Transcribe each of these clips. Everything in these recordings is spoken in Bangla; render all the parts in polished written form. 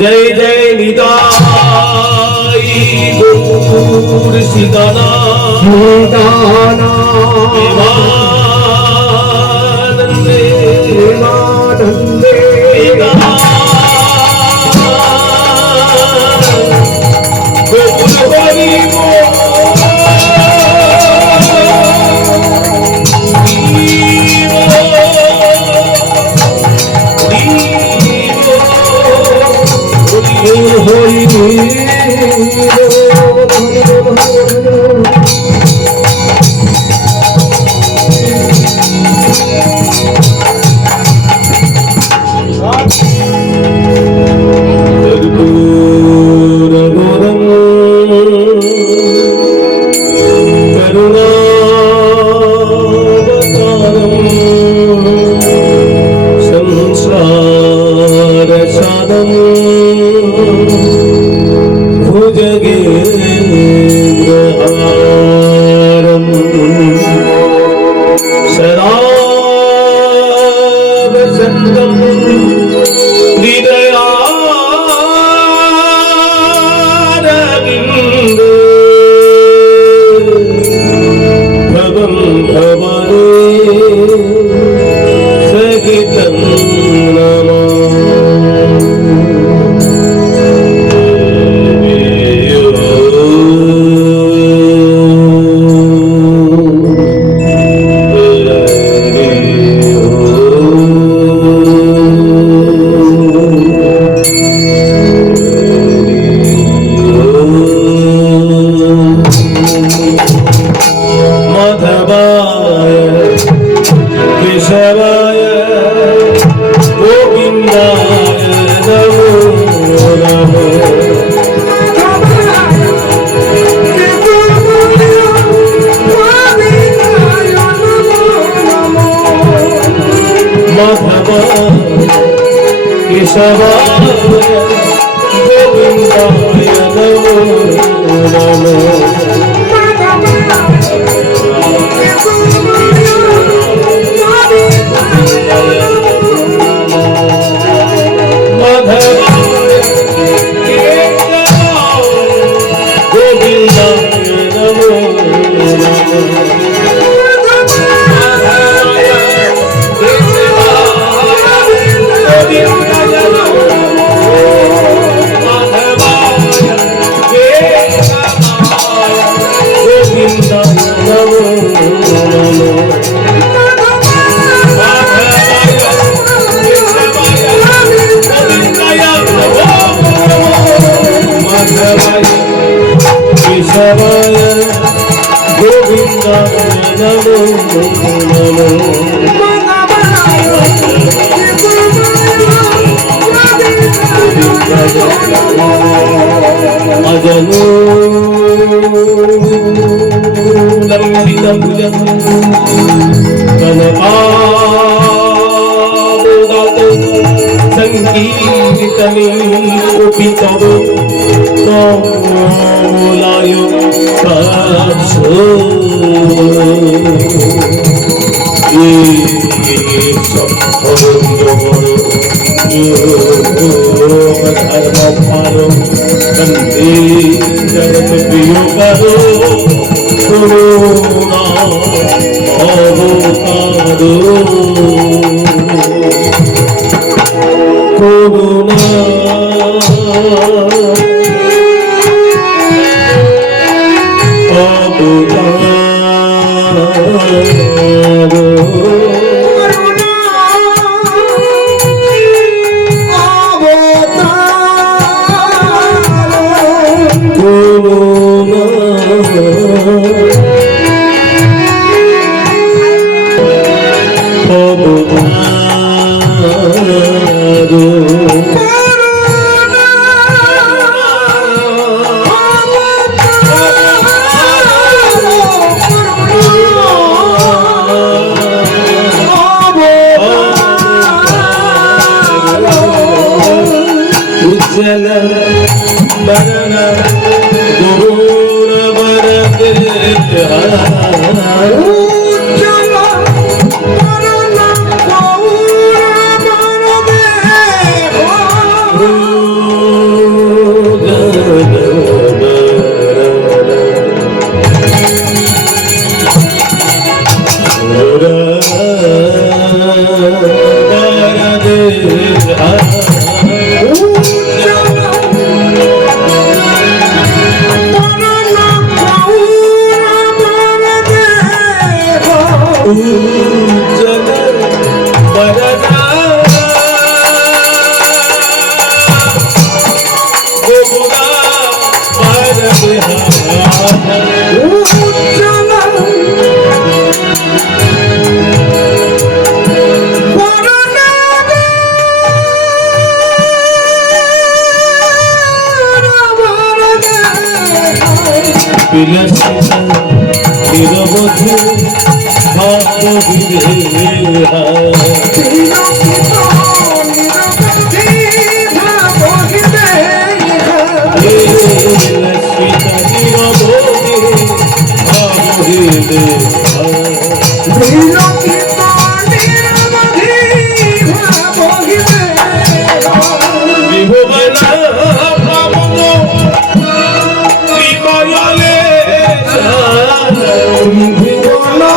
जय जय निताई गौर सीताना सीताना प्रेमानंदे प्रेमानंदे गोकुल हरि বিলাসিতা নিরবধি ভাব বিদেহা বিলাসিতা নিরবধি ভাব বিদেহা বিভুবনা পাবন কৃপয়ালে বিভুবনা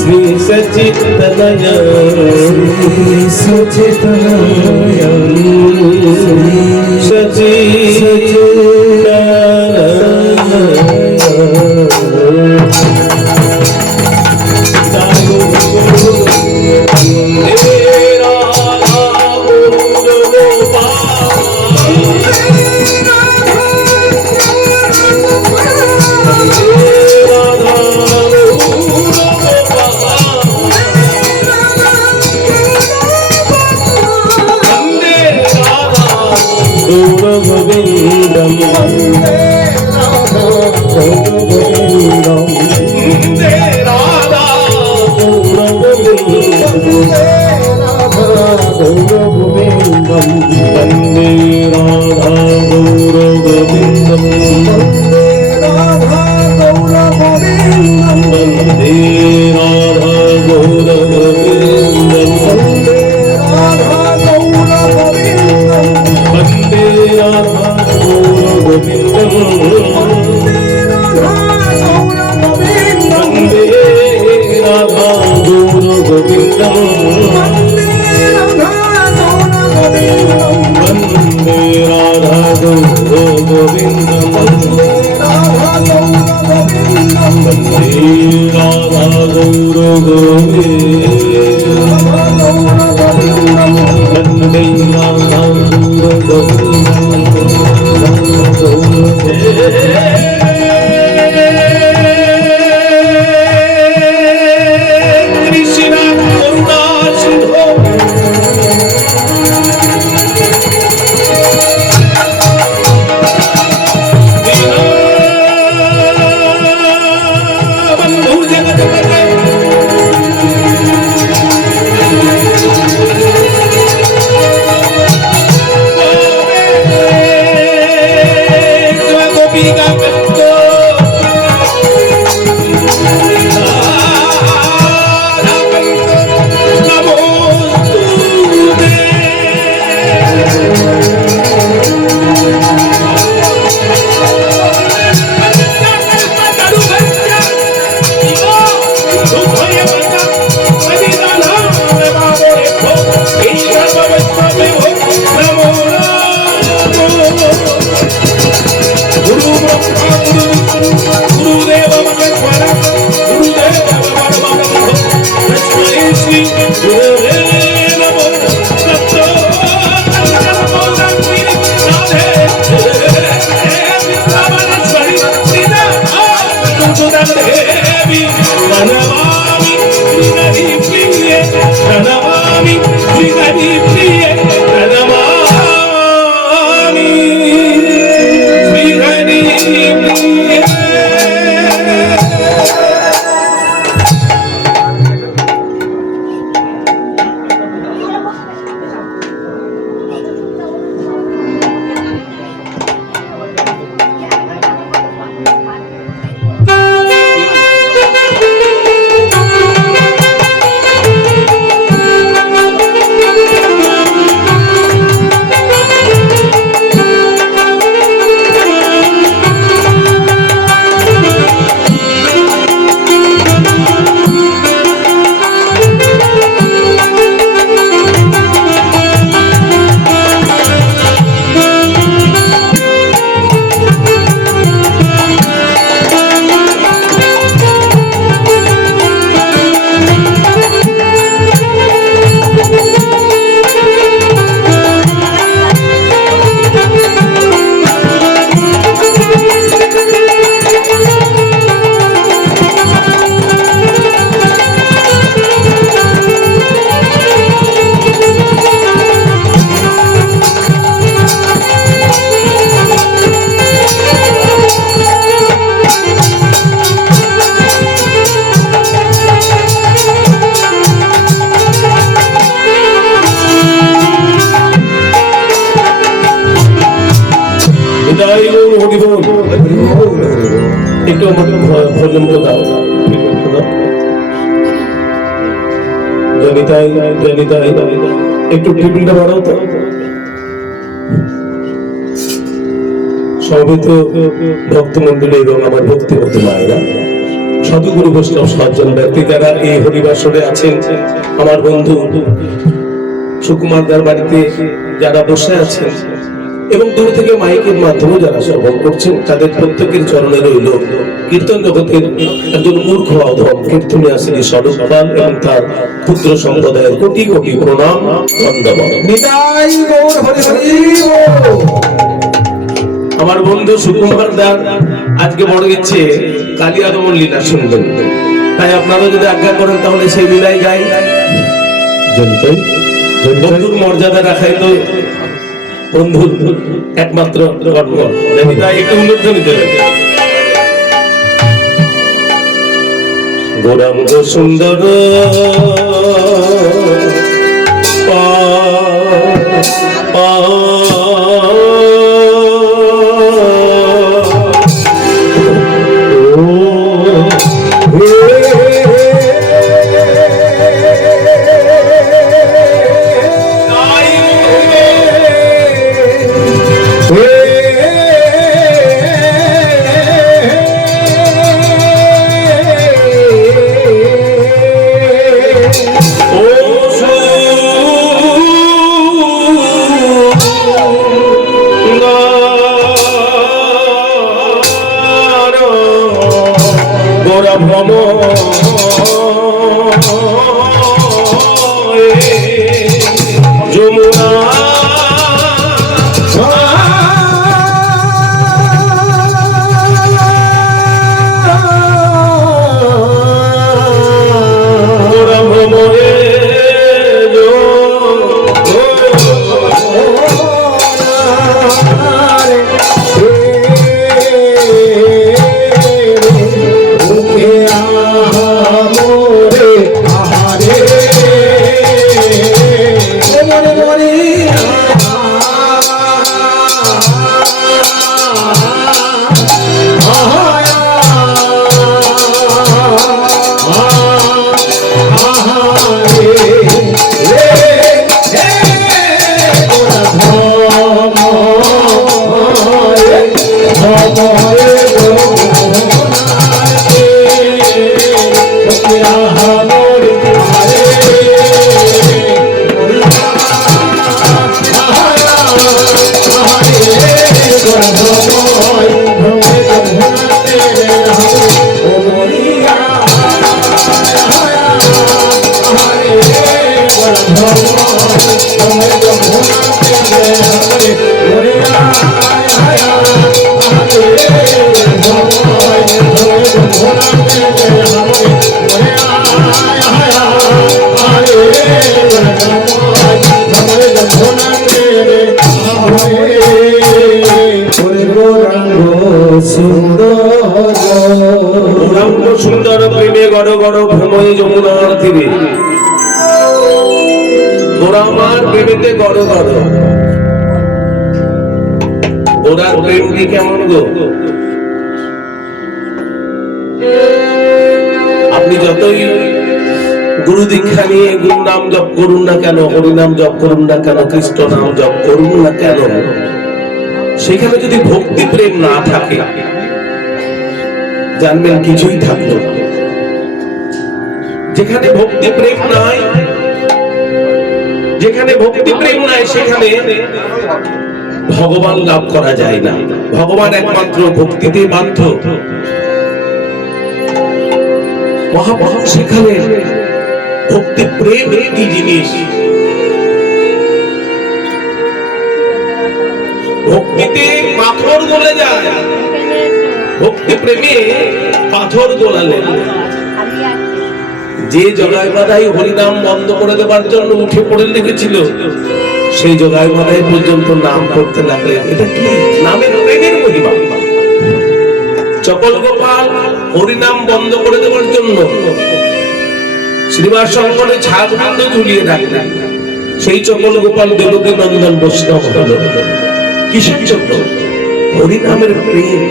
श्री सचितनय सचितनय गोविंदम वंदे राधा गौरगोविंदम वंदे राधा गौरगोविंदम वंदे राधा गौरगोविंदम वंदे राधा गौरगोविंदम वंदे राधा गौरगोविंदम वंदे राधा गौरगोविंदम वंदे राधा गौरगोविंदम वंदे राधा कृष्ण करुणा सिंधु बंधु जगत गोपी का बंधु प्रणमामि श्रीहरि प्रिय प्रणमामि श्रीहरि प्रिय प्रणमामि श्रीहरि प्रिय একটু আমাকে ভলিউমটা দাও জনিতাই জনিতাই একটু টিপিলটা বাড়াও তো সমবেত ভক্ত মন্ডলী এবং আমার ভক্তিমতী মায়েরা সাধুগুরু বৈষ্ণব সজ্জন ব্যক্তি যারা এই হরিবাসরে আছেন, আমার বন্ধু সুকুমারদার বাড়িতে যারা বসে আছেন এবং দূর থেকে মাইকের মাধ্যমে যারা শ্রবণ করছেন, তাদের প্রত্যেকের চরণে রইল কীর্তন জগতের একজন মূর্খ অধম কীর্তনিয়া শ্রী স্বরূপ পাল এবং তার পুত্র সম্প্রদায়ের কোটি কোটি প্রণাম ধন্যবাদ। নিতাই গৌর হরি হরি বল। আমার বন্ধু সুকুমারদার আজকে বড় ইচ্ছে কালী আগমন লীলা শুনবেন, তাই আপনারা যদি আজ্ঞা করেন তাহলে সেই লীলাই গাই। বন্ধুর মর্যাদা রাখাই তো বন্ধুর একমাত্র কর্ম, তাই একটু উল্লেখধ্বনি দেবেন। গৌরাঙ্গ সুন্দর সুন্দর প্রেমে গড় গড় ভ্রমণে যমুনার তীরে। ওরা আমার প্রেমেতে গড় গড়, ওরার প্রেমটি কেমন গো? আপনি যতই গুরু দীক্ষা নিয়ে গুরু নাম জপ করুন না কেন, হরি নাম জপ করুন না কেন, কৃষ্ণ নাম জপ করুন না কেন, সেখানে যদি ভক্তি প্রেম না থাকে জানবেন কিছুই থাকলো। যেখানে ভক্তি প্রেম নাই, যেখানে ভক্তি প্রেম নাই সেখানে ভগবান লাভ করা যায় না। ভগবান একমাত্র ভক্তিতে বাধ্য। মহাপ্রভু সেখানে ভক্তি প্রেম কি জিনিস, ভক্তিতে পাথর গলে যায়, ভক্তি প্রেমে পাথর গোলালেন। যে জগায় বাধাই হরিনাম বন্ধ করে দেবার জন্য উঠে পড়ে লেগেছিল, সেই জগায় বাধাই পর্যন্ত নাম করতে লাগলেন। এটা কি নামের প্রেমের মহিমা। চকল গোপাল হরিনাম বন্ধ করে দেবার জন্য শ্রীবাস শঙ্করে ছাগ বন্ধ ঝুলিয়ে রাখলেন। সেই চকল গোপাল দেবকী নন্দন বৈষ্ণব হল কিসের জন্য? হরিনামের প্রেম।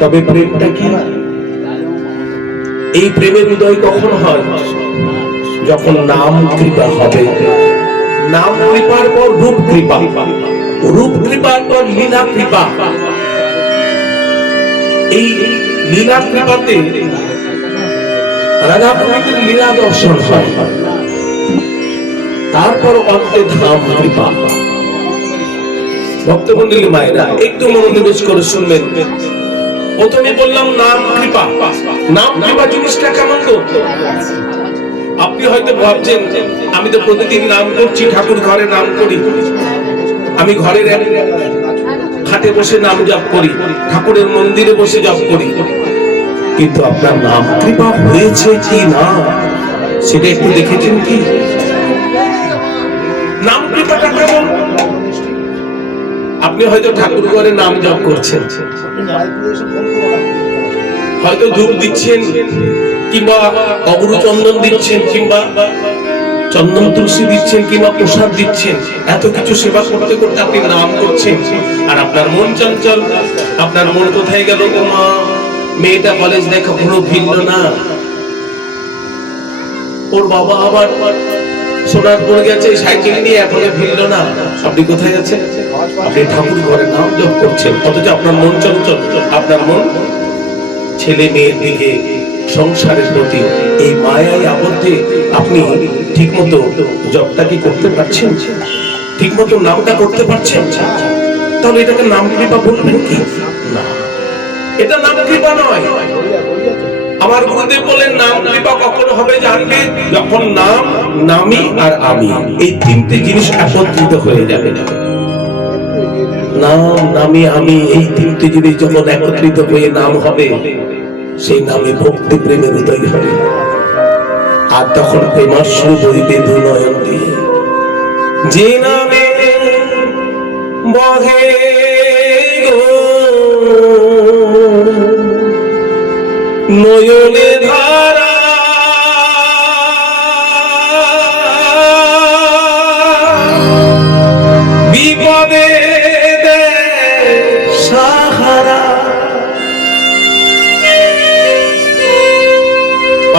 তবে প্রেমটা কি? এই প্রেমের উদয় কখন হয়? যখন নাম কৃপা হবে। নাম কৃপার পর রূপ কৃপা, রূপ কৃপার পর লীলা কৃপা। এই লীলা কৃপাতে রাধা গোবিন্দের লীলা দর্শন হয়, তারপর অন্তে ধাম কৃপা। ভক্তমন্ডলী মায়েরা একটু মনোনিবেশ করে শুনবেন। প্রথমে বললাম নাম কৃপা। নাম কৃপা জিনিসটা কেমন তো? আপনি হয়তো ভাবছেন আমি তো প্রতিদিন নাম করছি, ঠাকুর ঘরে নাম করি, আমি ঘরের এক খাটে বসে নাম জপ করি, ঠাকুরের মন্দিরে বসে জপ করি, কিন্তু আপনার নাম কৃপা হয়েছে কি না সেটা একটু দেখেছেন কি? নাম কৃপাটা কেমন? আপনি হয়তো ঠাকুর ঘরে নাম জপ করছেন, হয়তো ধূপ দিচ্ছেন, কিংবা অগুরু চন্দন দিচ্ছেন, কিংবা চন্দন তুলসী দিচ্ছেন, কিংবা প্রসাদ দিচ্ছেন, এত কিছু সেবা করতে করতে আপনি নাম করছেন, আর আপনার মন চঞ্চল। আপনার মন কোথায় গেল? মা, মেয়েটা কলেজ দেখা পুরো ভিন্ন না, ওর বাবা আবার সোনার পড়ে গেছে, সাইকেল নিয়ে এখনো ভিন্ন না। আপনি কোথায় আছেন? আপনি ঠাকুর ঘরে নাম জপ করছেন, অথচ আপনার মন চঞ্চল। আপনার মন ছেলে মেয়ের দিকে, সংসারের প্রতি, এই মায়ায় আবদ্ধে আপনি ঠিক মতো জবটা কি করতে পারছেন? ঠিক মতো নামটা করতে পারছেন? তাহলে এটাকে নাম কৃপা বলবেন কি? না, এটা নাম কৃপা নয়। আমার গুরুদেব বলেন নাম কৃপা কখনো হবে জানবে যখন নাম, নামি আর আমি, এই তিনটে জিনিস একত্রিত হয়ে যাবে। নাম, নামি, আমি, এই তিনটে জিনিস যখন একত্রিত হয়ে নাম হবে, সেই নামে ভক্তি প্রেমের উদয় হবে। আর তখন প্রেমাশ্রু বইবে দু নয়ন দিয়ে। যে নামে বহে নয়নে ধারা, বিপদে সাহারা।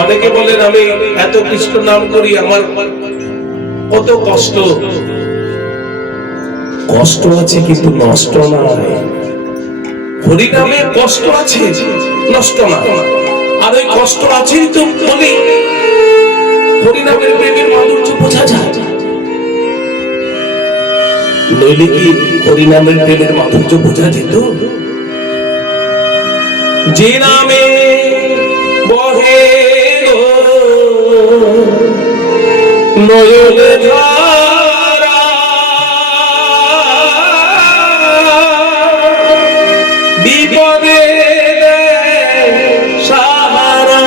অনেকে বলেন আমি এত কৃষ্ণ নাম করি, আমার কত কষ্ট। কষ্ট আছে কিন্তু নষ্ট নয়। হরিনামে কষ্ট আছে, নষ্ট না। আর ওই কষ্ট আছেই তো বলি হরিনামের প্রেমের মাধুর্য বোঝা যায়। নইলে কি হরিনামের প্রেমের মাধুর্য বোঝা যেত? যে নামে বহে নয়নে ধারা, বিপদে সাহারা,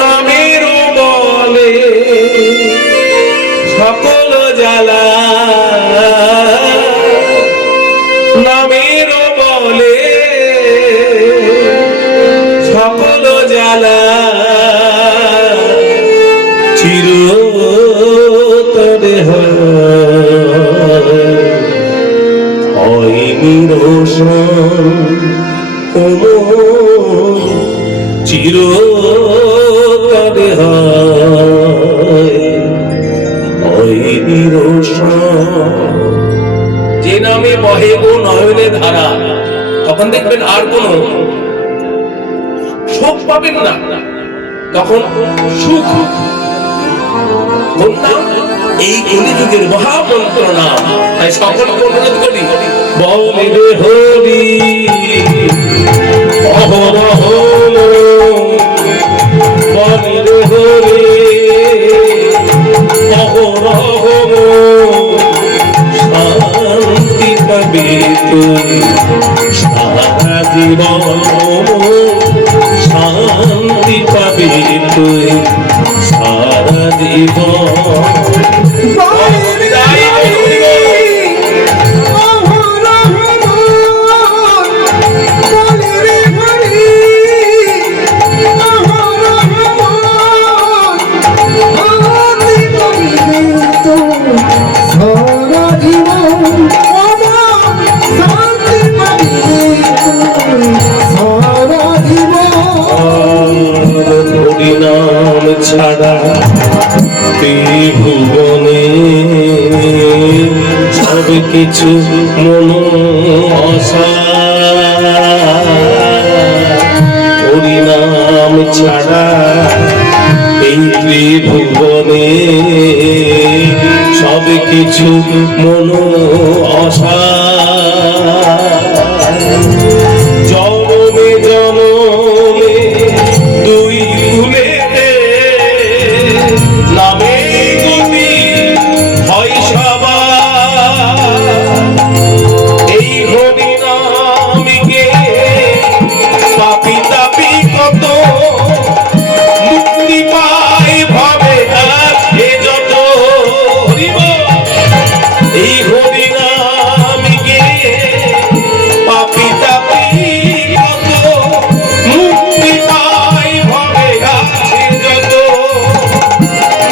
নামের বলে সকল জ্বালা, নামের বলে সকল জ্বালা, চিরতরে হয় নিরসন, চিরতরে হয় নিরসন। যে নামে বহে গো নয়নে ধারা, তখন দেখবেন আর কোন শোক পাবেন না, তখন সুখ। কোন নাম? এই কলিযুগের মহামন্ত্র নাম। তাই সকলকে অনুরোধ করি, বলে রে হরি অহরহ, বলে রে হরি অহরহ, শান্তি পাবে তুই সারা জীবন, শান্তি পাবে তুই সারা জীবন। হরিনাম ছাড়া ভুবনে সব কিছু মন আশা, ছাড়া এই ত্রিভুবনে সব কিছু মন আশা জনমে জনমে দুই ভুলে নামে গতি হয় সবার এই হরি নামকে পাপি তাপি কত মুক্তি পায় ভাবে এ যত হরিব এই হরি নামকে পাপি তাপি কত মুক্তি পায় ভাবে আছে যত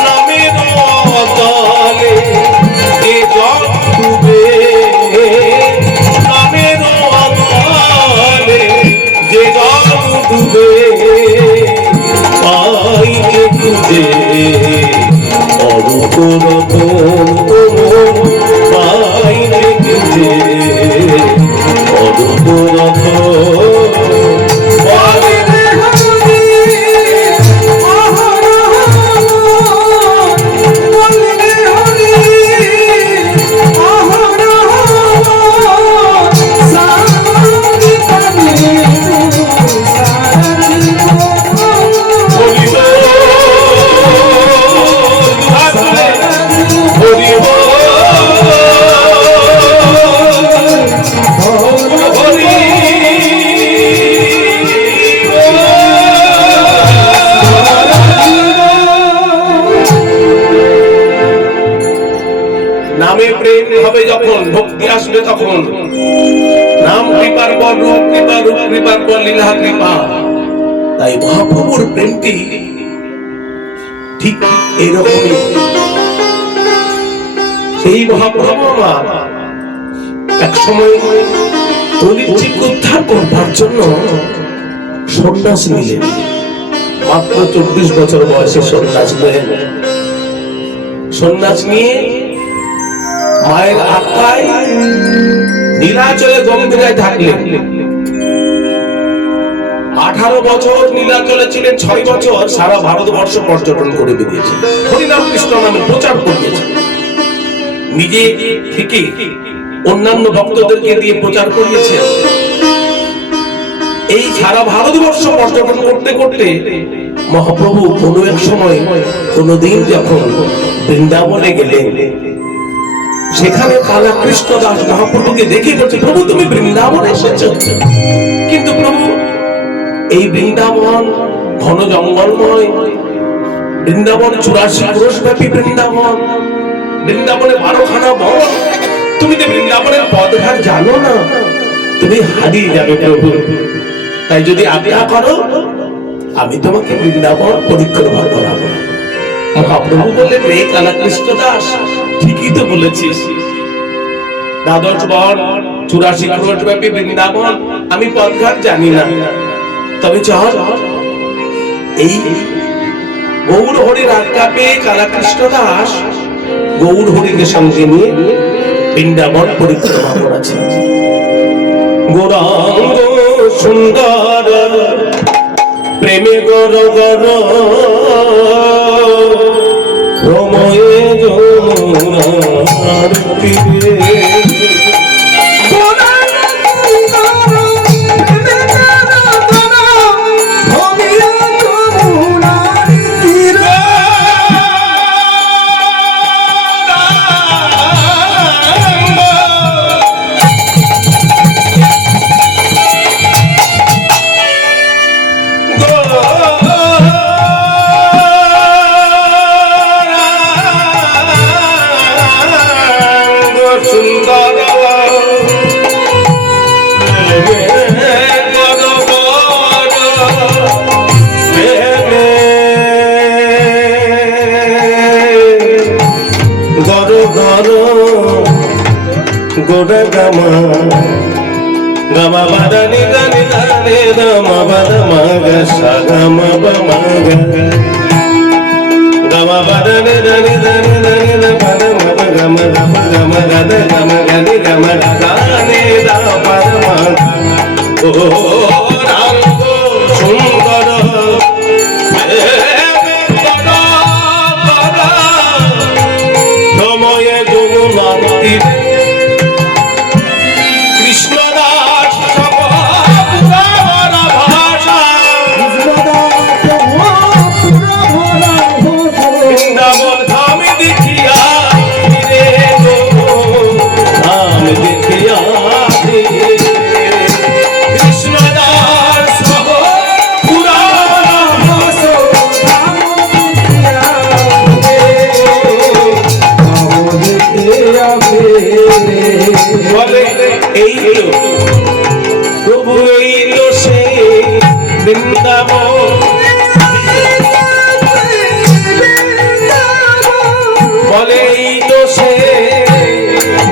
নামের তলে এ জল ডুবে নামের তলে যে জল ডুবে পাইকে খুঁজে অরূপ রতন পাইকে খুঁজে অরূপ রতন নামে প্রেম হবে যখন ভক্তি আসবে তখন নাম কৃপার পর রূপ কৃপা রূপ কৃপার পর লীলা কৃপা তাই মহাপ্রভুর প্রেমটি ঠিক এরকমই সেই মহাপ্রভু আমার এক সময় দলিতকে উদ্ধার করবার জন্য সন্ন্যাস নিলেন মাত্র 24 বছর বয়সে সন্ন্যাস নিলেন সন্ন্যাস নিয়ে মায়ের আত্মায় নীলাচলে গম্ভীরায় থাকলেন 18 বছর নীলাচলে ছিলেন 6 বছর সারা ভারতবর্ষ পর্যটন করে বেরিয়েছেন হরিনাম কৃষ্ণ নামে প্রচার করিয়েছেন নিজে থেকে অন্যান্য ভক্তদেরকে দিয়ে প্রচার করিয়েছেন এই সারা ভারতবর্ষ পর্যটন করতে করতে মহাপ্রভু কোনো এক সময় কোনদিন যখন বৃন্দাবনে গেলেন সেখানে কালা কৃষ্ণ দাস মহাপ্রভুকে দেখে বলছে প্রভু তুমি বৃন্দাবনে এসেছো কিন্তু প্রভু এই বৃন্দাবন ঘন জঙ্গলময় বৃন্দাবন 84 ক্রোশব্যাপী বৃন্দাবন বৃন্দাবনে 12খানা বন তুমি তো বৃন্দাবনের পথঘাট জানো না তুমি হারিয়ে যাবে প্রভু তাই যদি আজ্ঞা করো আমি তোমাকে বৃন্দাবন পরিক্রমা করাবো মহাপ্রভু বললেন রে কালা কৃষ্ণ দাস ঠিকই তো বলেছিস দ্বাদশ বন 84 ক্রোশব্যাপী বৃন্দাবন আমি পথঘাট জানি না তবে চল এই গৌর হরির আজ্ঞা পেয়ে কালা কৃষ্ণ দাস গৌর হরিকে সঙ্গে নিয়ে বৃন্দাবন পরিক্রমা করেছেন গৌরাঙ্গ সুন্দর প্রেমে গর গর রময়ে যমুনার তীরে গোড়া গামা গামা বাদানি দানি দানি দামা বাদামা গা সাগামা বামা গা গামা বাদানি দানি দানি দানি দা বাদামা গামা গামা গামা গাদা গামা গানি গামা গানি দা বাদামা ও রাম সুন্দর বৃন্দাবন বলেই তো সে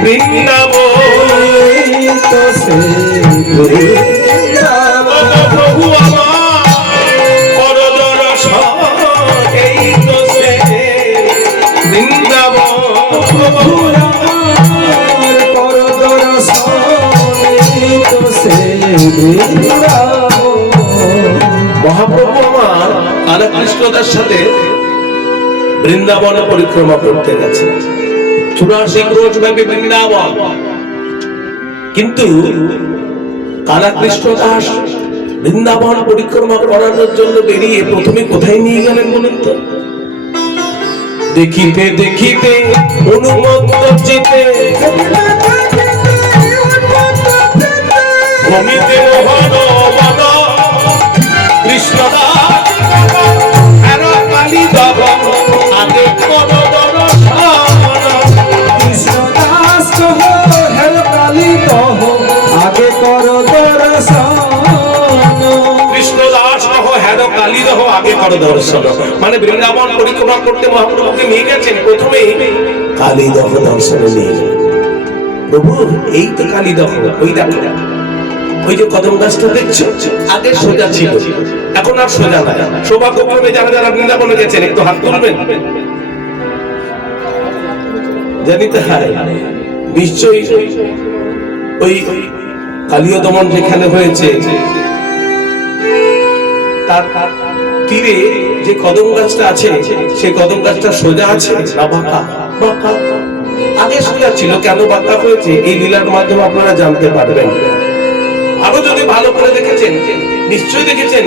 বৃন্দাবন তো সে প্রভু আমার করদর্শন এই তো সে বৃন্দাবন মহাপ্রভু আমার রাধাকৃষ্ণদার সাথে বৃন্দাবনে পরিক্রমা করতে গেছে 84 ক্রোশ ব্যাপী বৃন্দাবন। কিন্তু রাধাকৃষ্ণ দাস বৃন্দাবন পরিক্রমা করানোর জন্য বেরিয়ে প্রথমে কোথায় নিয়ে গেলেন বলুন তো? দেখিতে দেখিতে অনুমত্ত চিতে ভূমিতে মোহন মন কৃষ্ণদাস এরা কালী দব আগে কোন কৃষ্ণদাস কহ হের কালী কহ আগে কর দর্শন। কৃষ্ণদাস কহ হের কালী দহ আগে কর দর্শন। মানে বৃন্দাবন পরিক্রমা করতে মহাপ্রভুকে নিয়ে গেছেন, প্রথমেই কালী দহ দর্শনে নিয়ে গেলেন। প্রভু এই তো কালী দহ, ওই দেখো ওই যে কদম গাছটা দেখছো, আগে সোজা ছিল, এখন আর সোজা নাই। সৌভাগ্যক্রমে যারা যারা বৃন্দাবনে গেছেন একটু হাত তুলবেন। জানিতে হয় নিশ্চয়ই ওই কালীয় দমন যেখানে হয়েছে তার তীরে যে কদম গাছটা আছে সেই কদম গাছটা সোজা আছে না বাঁকা? বাঁকা। আগে সোজা ছিল, কেন বাঁকা হয়েছে এই লীলার মাধ্যমে আপনারা জানতে পারবেন। আরো যদি ভালো করে দেখেছেন, নিশ্চয়ই দেখেছেন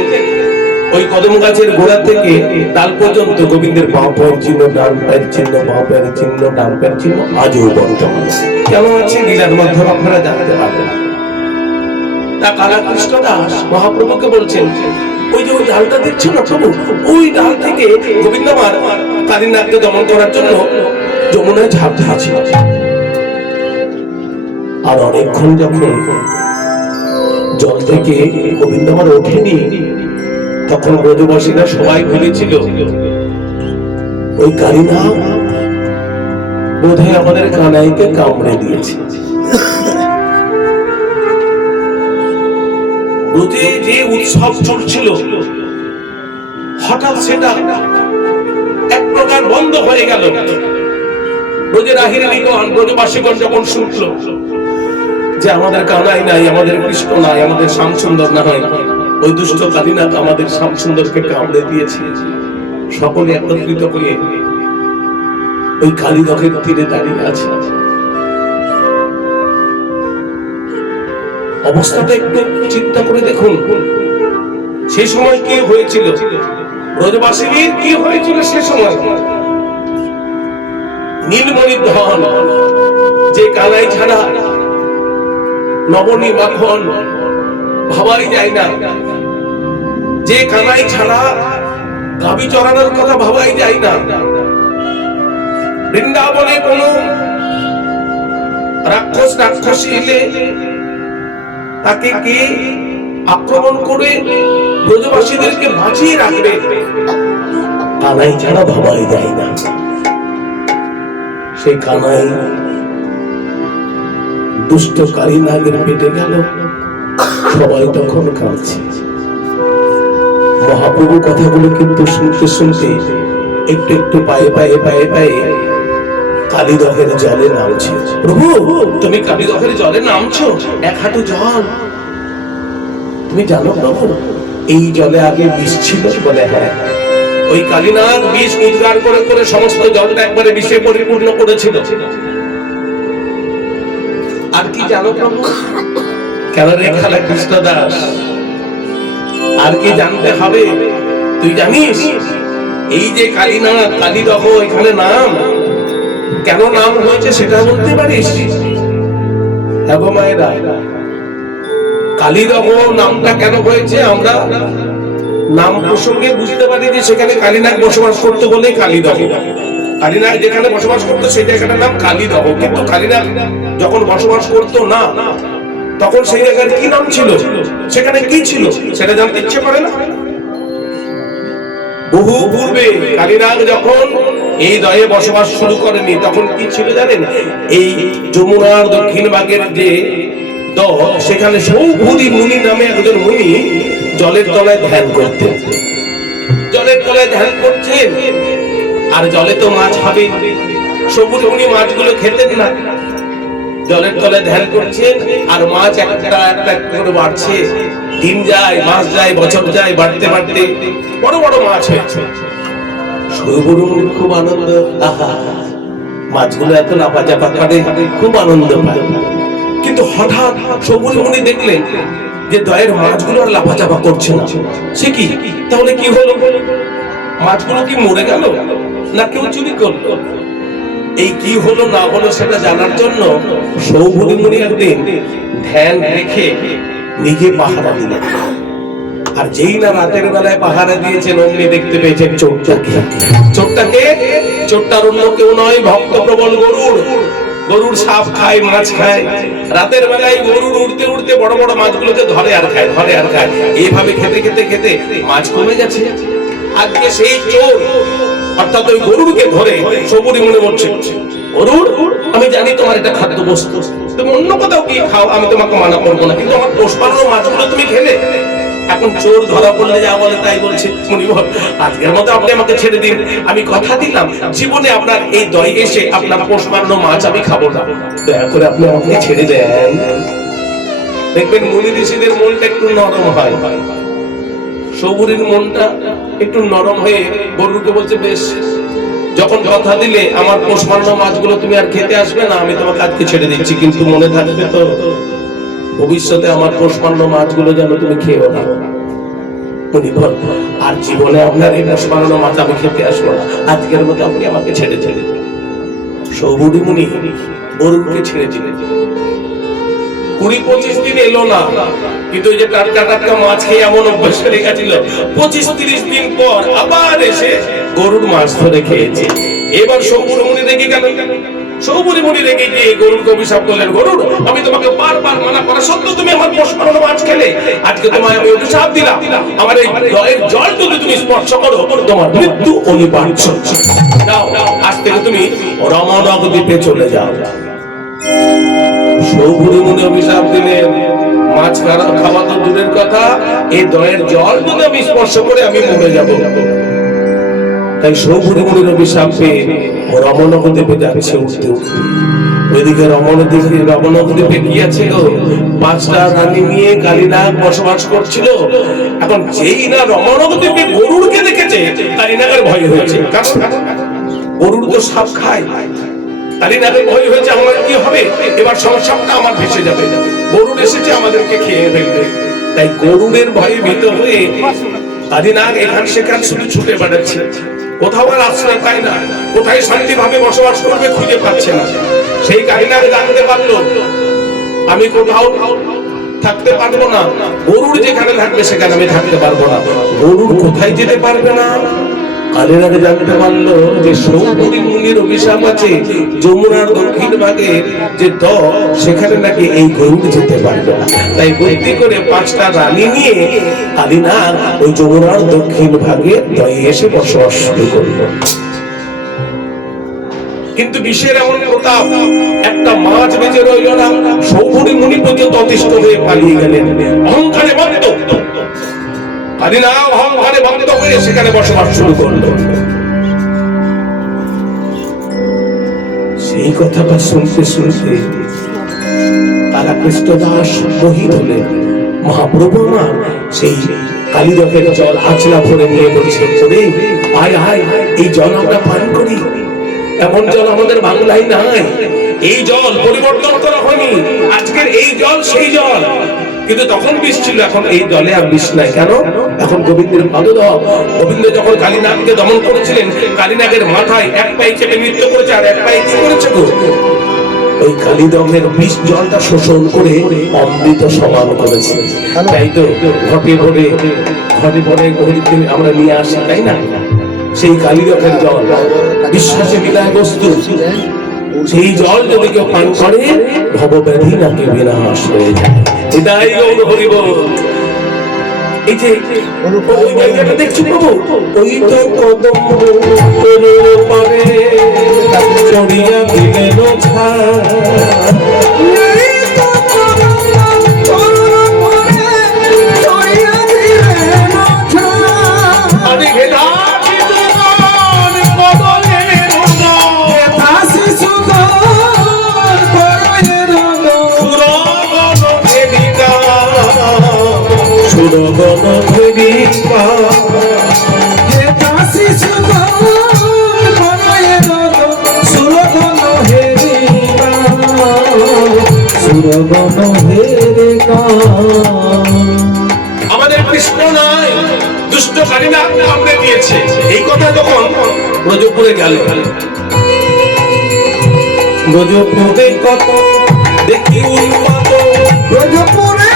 ওই কদম গাছের গোড়া থেকে ডাল পর্যন্ত গোবিন্দের বাঁ পায়ের চিহ্ন, ডান পায়ের চিহ্ন, বাঁ পায়ের চিহ্ন, ডান পায়ের চিহ্ন আজও বর্তমান। কেন আছে লীলার মাধ্যমে আপনারা জানতে পারবেন। তা রাধাকৃষ্ণ দাস মহাপ্রভুকে বলছেন, ওই যে ওই ডালটা দেখছো না প্রভু, ওই ডাল থেকে গোবিন্দ আমার কালীনাথকে দমন করার জন্য যমুনায় ঝাঁপ দিয়েছিল। আর অনেকক্ষণ যখন জল থেকে গোবিন্দ আমার ওঠেনি, তখন ব্রজবাসীরা সবাই ভেবেছিল ওই কালীনাথ বোধহয় আমাদের কানাইকে কামড়ে দিয়েছে। ব্রজে যে উৎসব চলছিল হঠাৎ সেটা এক প্রকার বন্ধ হয়ে গেল। ব্রজের আহিরিগণ, ব্রজবাসীগণ যখন শুনল যে আমাদের কানাই নাই, আমাদের কৃষ্ণ নাই, আমাদের শ্যামসুন্দর না হয়, ওই দুষ্ট কালীনাথ আমাদের শ্যামসুন্দরকে কামড়ে দিয়েছে, সকলে একত্রিত হয়ে ওই কালীদহের তীরে দাঁড়িয়ে আছে। অবস্থাটা একটু চিন্তা করে দেখুন, সেই সময় কি হয়েছিল, ব্রজবাসীর কি হয়েছিল সে সময়। নীলমণি ধন যে কানাই ছাড়া নবনী মাখন ভাবাই যায় না, যে কানাই ছাড়া গাভী চড়ানোর কথা ভাবাই যায় না। বৃন্দাবনে কোন রাক্ষসী এলে তাকে কে আক্রমণ করে ব্রজবাসীদেরকে বাঁচিয়ে রাখবে, কানাই ছাড়া ভাবাই যায় না। সেই কানাই দুষ্ট কালীনাগের পেটে গেল, সবাই তখন কাঁদছে। মহাপ্রভু কথাগুলো কিন্তু শুনতে শুনতে একটু একটু পায়ে পায়ে পায়ে পায়ে কালীদহের জলে নামছে। প্রভু তুমি কালীদহের জলে নামছো, এক হাঁটু জল। তুমি জানো প্রভু এই জলে আগে বিষ ছিল? বলে হ্যাঁ, ওই কালীনাথ বিষ উদ্গার করে করে সমস্ত জলটা একবারে বিষে পরিপূর্ণ করেছিল। আর কি জানো প্রভু? কেন রে খালা কৃষ্ণ দাস, আর কি জানতে হবে? তুই জানিস এই যে কালীনাথ, কালীদহ এখানে নাম, কেন নাম হয়েছে সেটা বলতে পারিস? হ্যাঁ গো মায়েরা, কালীদহ নামটা কেন হয়েছে আমরা নাম প্রসঙ্গে বুঝতে পারি যে সেখানে কালীনাথ বসবাস করতো বলে কালীদহ। কালীনাথ যেখানে বসবাস করতো সেই জায়গাটার নাম কালীদহ, কিন্তু কালীনাথ যখন বসবাস করতো না, তখন সেই জায়গার কি নাম ছিল, সেখানে কি ছিল, সেটা জানতে ইচ্ছে করে না? বহু পূর্বে কালীনাগ যখন এই দয়ে বসবাস শুরু করেনি, তখন কি ছিল জানেন? এই যমুনার দক্ষিণ ভাগের যে সেখানে সৌভূতি মুনি নামে একজন মুনি জলের তলায় ধ্যান করতেন। জলের তলায় ধ্যান করছেন, আর জলে তো মাছ হবে। সৌভূতি মুনি মাছগুলো খেতেন না। জলের তলায় ধ্যান করছেন, আর মাছ একটা একটা করে বাড়ছে। দিন যায়, মাস যায়, বছর যায়, বাড়তে বাড়তে বড় বড় মাছ হয়েছে। সৌভূতি মুনি খুব আনন্দ, আহা মাছগুলো এত লাফাচাপা করে, খুব আনন্দ পায়। কিন্তু হঠাৎ সৌভূতি মুনি দেখলেন যে দয়ের মাছগুলো আর লাফাচাপা করছে না। সে কি, তাহলে কি হলো? মাছগুলো কি মরে গেল, না কেউ চুরি করলো? এই কি হলো না হলো সেটা জানার জন্য সৌভূতি মুনি একদিন ধ্যান রেখে নিজে পাহারা দিলেন। আর যেই না রাতের বেলায় পাহারা দিয়েছেন, অমনি দেখতে পেয়েছেন চোরটাকে। চোরটাকে, চোরটার অন্য কেউ নয়, ভক্ত প্রবল গরুড়। গরুড় সাপ খায়, মাছ খায়। রাতের বেলায় গরুড় উড়তে উড়তে বড় বড় মাছগুলোকে ধরে আর খায়, ধরে আর খায়। এইভাবে খেতে খেতে খেতে মাছ কমে গেছে। আজকে সেই চোর অর্থাৎ ওই গরুড়কে ধরে সৌভূতি মুনি বলছে, গরুড় আমি জানি তোমার এটা খাদ্য বস্তু, তুমি অন্য কোথাও গিয়ে খাও, আমি তোমাকে মানা করবো না, কিন্তু আমার পোষ পালন মাছগুলো তুমি খেলে। এখন চোর ধরা পড়লে যা বলে তাই বলছে। মুনি বল, আজকের মতো আপনি আমাকে ছেড়ে দিন, আমি কথা দিলাম জীবনে আপনার এই দয়ে এসে আপনার পোষ মানানো মাছ আমি খাবো না, দয়া করে আপনি আমাকে ছেড়ে দেন। দেখবেন মুনি ঋষিদের মনটা একটু নরম হয়। সৌভূতির মনটা একটু নরম হয়ে গরুকে বলছে, বেশ, যখন কথা দিলে আমার পোষ মানানো মাছগুলো তুমি আর খেতে আসবে না, আমি তোমাকে আজকে ছেড়ে দিচ্ছি, কিন্তু মনে থাকবে তো ভবিষ্যতে আমার পোষ মানানো মাছগুলো যেন তুমি খেও না। উনি বল, আর জীবনে আপনার এই পোষ মানানো মাছ আমি খেতে আসবো না, আজকের মতো আপনি আমাকে ছেড়ে ছেড়ে। সৌভূতি মুনি গরুকে ছেড়ে দিলেন। 20-25 দিন এলো না, কিন্তু ওই যে টাটকা টাটকা মাছ খেয়ে এমন অভ্যাস হয়ে গেছিল, 25-30 দিন পর আবার এসে গরুর মাছ ধরে খেয়েছে। এবার সৌভূতি মুনি রেগে গেলেন। সৌভূতি মুনি রেগে গিয়ে গরুরকে অভিশাপ করলেন, গরুর আমি তোমাকে বারবার মানা করা সত্ত্বেও তুমি আমার পোষ মানানো মাছ খেলে, আজকে তোমায় আমি অভিশাপ দিলাম, আমার এই দয়ের জল যদি তুমি স্পর্শ করো তোমার মৃত্যু অনিবার্য। যাও, আজ থেকে তুমি রমণক দ্বীপে চলে যাও। সৌভূতি মুনি অভিশাপ দিলেন, মাছ খাওয়া তো দূরের কথা, এই দয়ের জল যদি আমি স্পর্শ করে আমি মরে যাব। তাই সৌভূতি মুনির অভিশাপ পেয়ে রমণক দ্বীপে যাচ্ছে উঠতে উঠতে। ওইদিকে রমণক দ্বীপে কি আছে গো, 5টা রানী নিয়ে কালীনাগ বসবাস করছিল। এখন যেই না রমণক দ্বীপে গরুড়কে দেখেছে, কালীনাগের ভয় হয়েছে। কারণ গরুড় তো সাপ খায়। কালীনাগের ভয় হয়েছে, আমার কি হবে, এবার সংসারটা আমার ভেসে যাবে, গরুড় এসেছে আমাদেরকে খেয়ে ফেলবে। তাই গরুড়ের ভয়ে ভীত হয়ে কালীনাগ এখান সেখান শুধু ছুটে বেড়াচ্ছে। কোথাও আর আশ্রয় পায় না, কোথায় শান্তিভাবে বসবাস করবে খুঁজে পাচ্ছে না। সেই কালীনাগ জানতে পারলো আমি কোথাও থাকতে পারবো না, গরুড় যেখানে থাকবে সেখানে আমি থাকতে পারবো না। গরুড় কোথায় যেতে পারবে না, কালীনাগ জানতে পারলো যে সৌভূতি মুনির অভিশাপ আছে, যমুনার দক্ষিণ ভাগে যে সেখানে নাকি এই গরুড় যেতে পারবে না। তাই বুদ্ধি করে 5টা রানী নিয়ে কালীনাগ ওই যমুনার দক্ষিণ ভাগে দয়ে এসে বসবাস শুরু করলো। কিন্তু বিশ্বের এমন প্রতাপ, একটা মাছ বেঁচে রইল না। সৌভূতি মুনি পর্যন্ত অতিষ্ঠ হয়ে পালিয়ে গেলেন। অহংকারে বাধ্য কালীনাগ অহংকারে বাধ্য হয়ে সেখানে বসবাস শুরু করলো। সেই কথাটা শুনতে শুনতে তারা কৃষ্ণদাস মোহিত হলেন। মহাপ্রভু আমার সেই কালীদকের জল আচলা ভরে নিয়ে বলছে, আয় আয় এই জল আমরা পান করি। এমন জল আমাদের বাংলায় নাই, এই জল পরিবর্তন করা হয়নি, আজকের এই জল সেই জল। কিন্তু তখন বিষ ছিল, এখন এই জলে আর বিষ নাই। কেন? এখন গোবিন্দের পাদদক। গোবিন্দ যখন কালীনাগকে দমন করেছিলেন, কালীনাগের মাথায় এক পায়ে চেপে নৃত্য করেছে, আর এক পায়ে কি করেছে গো, ওই কালীদকের বিষ জলটা শোষণ করে অমৃত সমান করেছে। তাই তো ঘটে ভরে গরিবকে আমরা নিয়ে আসি, তাই না? সেই কালীদকের জল বিশ্বাসে মিলায় বস্তু, সেই জল যদি কেউ পান করে ভবব্যাধি নাকি বিনাশ হয়ে যায়। এটাই গৌর হরি বল। এই যে ওই জায়গাটা দেখছো প্রভু, ওই তো কদম পারে চড়িয়া দিলেন আমাদের কৃষ্ণ নয় দুষ্ট কারীরা কামড়ে দিয়েছে, এই কথা যখন ব্রজপুরে গেল, ব্রজপুরে কত দেখি উন্মাদ, ব্রজপুরে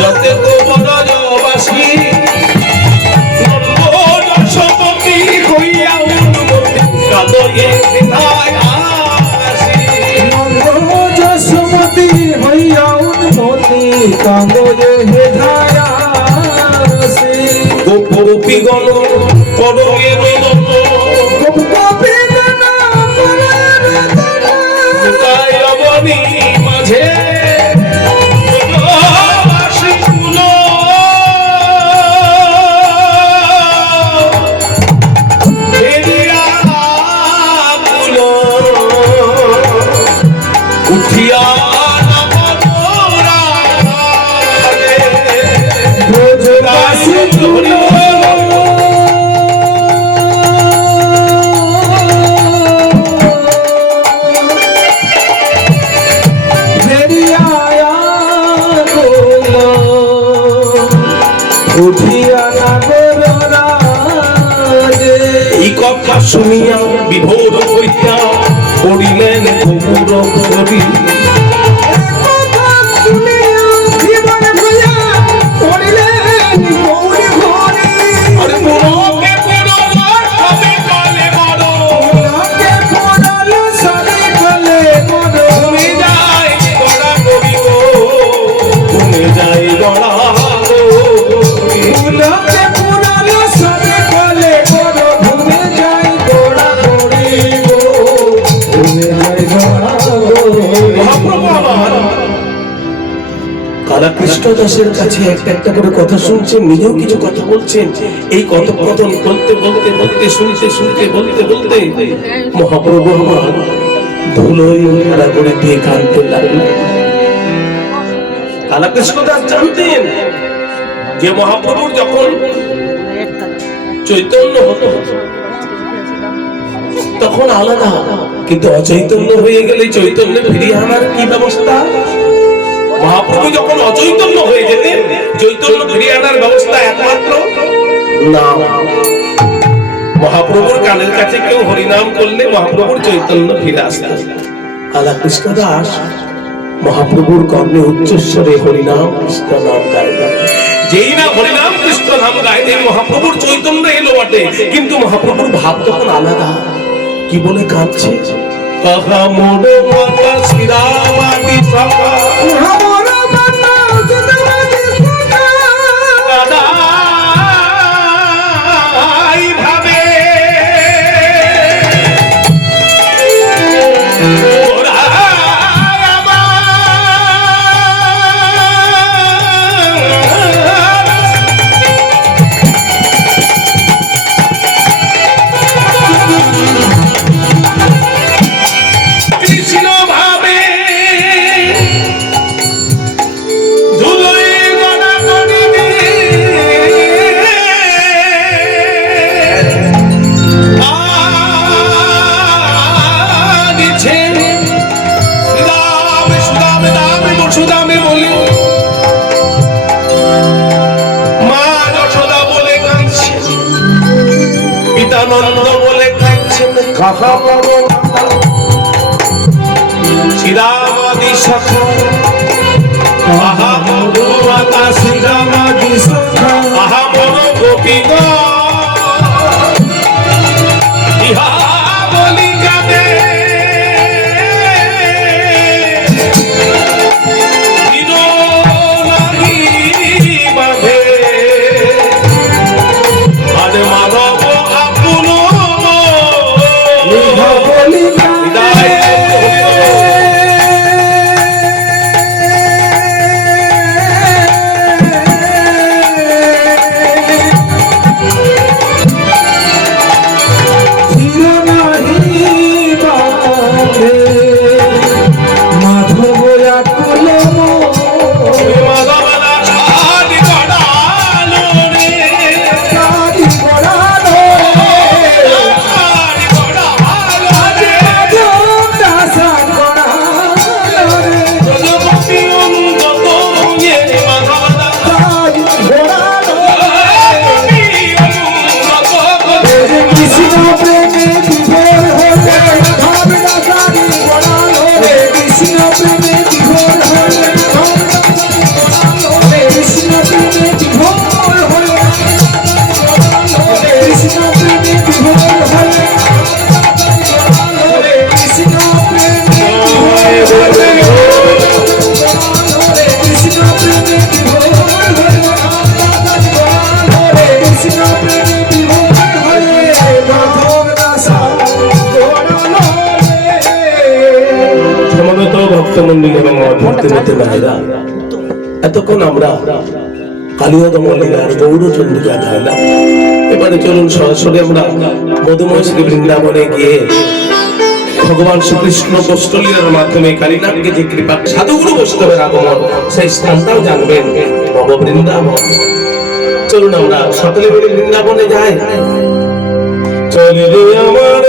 যতে তো ব্রজবাসী নন্দযশোমতী হইয়া উন্মতি কাঁদয়ে বিধায় আসি, নন্দযশোমতী হইয়া উন্মতি কাঁদয়ে বিধায় আসি, গোপগোপীগণ করয়ে রোদন, গোপগোপীগণ করয়ে রোদন, কোথায় অবনী মাঝে এই কথা শুনিয়া বিভোর হইয়া পড়িলেন গৌর হরি, কৃষ্ণ দাসের কাছে একটা একটা করে কথা শুনছেন, নিজেও কিছু কথা বলছেন। এই কথোপকথন বলতে বলতে বলতে শুনতে শুনতে বলতে বলতে মহাপ্রভু আমার ধুলোয় খেলা করে দিয়ে কাঁদতে লাগলেন। কালাকৃষ্ণ দাস জানতেন যে মহাপ্রভুর যখন চৈতন্য হতো তখন আলাদা, কিন্তু অচৈতন্য হয়ে গেলে চৈতন্য ফিরিয়ে আনার কি ব্যবস্থা? মহাপ্রভু যখন অচৈতন্য হয়ে যেতেন চৈতন্য ফিরিয়ে আনার ব্যবস্থা একমাত্র না। মহাপ্রভুর কানের কাছে কেউ হরিনাম করলে মহাপ্রভুর চৈতন্য ফিরে আসত। কালাকৃষ্ণ দাস মহাপ্রভুর কর্ণে উচ্চস্বরে হরিনাম কৃষ্ণ নাম গাইলেন। যেই না হরিনাম কৃষ্ণ নাম গাইলেন মহাপ্রভুর চৈতন্য এলো বটে, কিন্তু মহাপ্রভুর ভাব তখন আলাদা। কি বলে কাঁদছে? কাহা মোড় মাতা শ্রীরামাদি সখা, নন্দ বলে কাঁদছেন কাহা বড় শ্রীরামাদি সখা, আহা বড় মাতা শ্রীরামাদি সখা, আহা বড় গোপীগণ ইহা মন্দির এবং আমার ভক্তি নিতে নাইরা এতক্ষণ আমরা কালিয়া দমলীলার গৌরচন্দ্রিকা গাইলাম। এবারে চলুন সরাসরি আমরা মধুময় শ্রী বৃন্দাবনে গিয়ে ভগবান শ্রীকৃষ্ণ কষ্টলীলার মাধ্যমে কালীনাথকে যে কৃপা সাধুগুরু বৈষ্ণবের আগমন সেই স্থানটাও জানবেন নব বৃন্দাবন। চলুন আমরা সকলে মিলে বৃন্দাবনে যাই। চলে রে আমার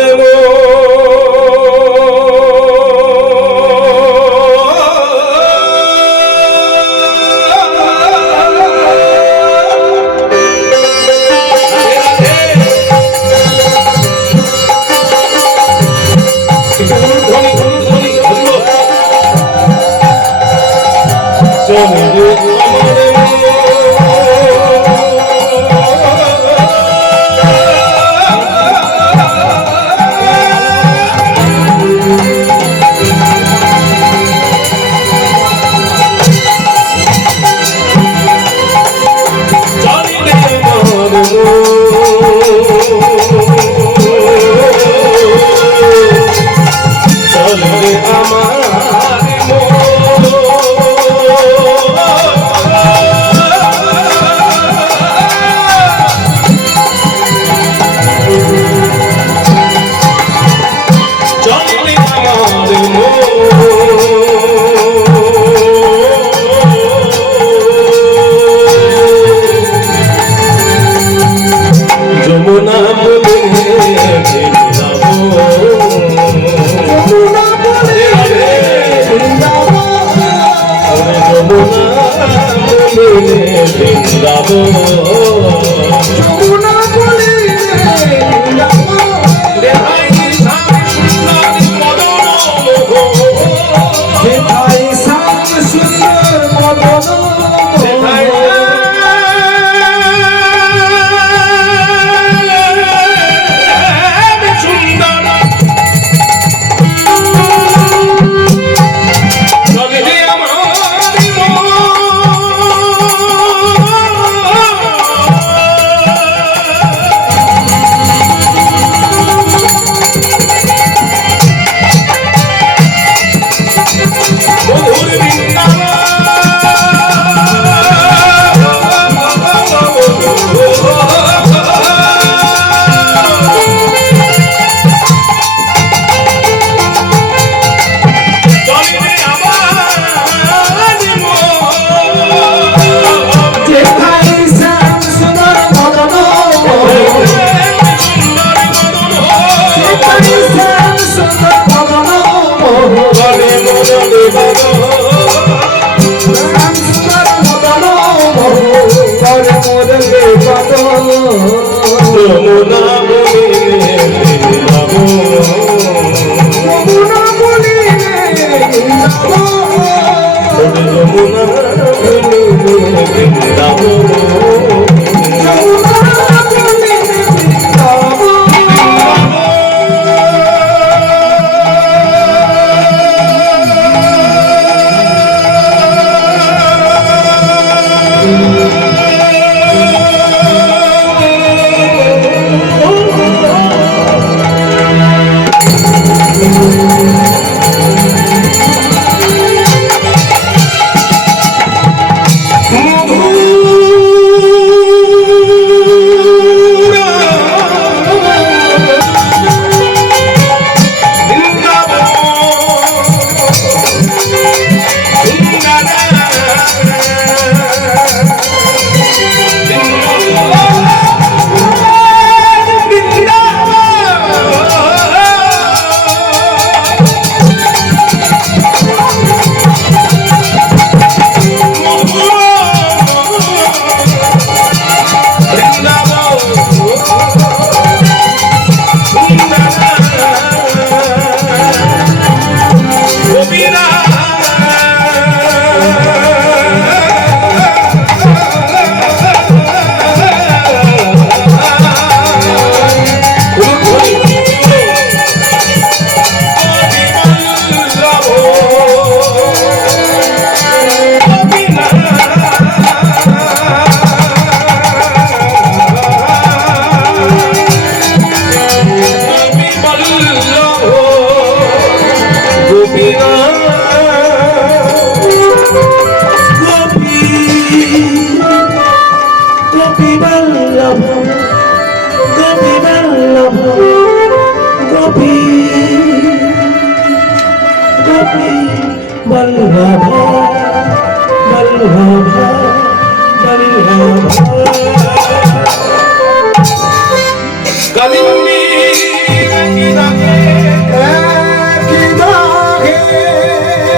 বল্লভা বল্লভা বল্লভা কালিন্দী একই দাগে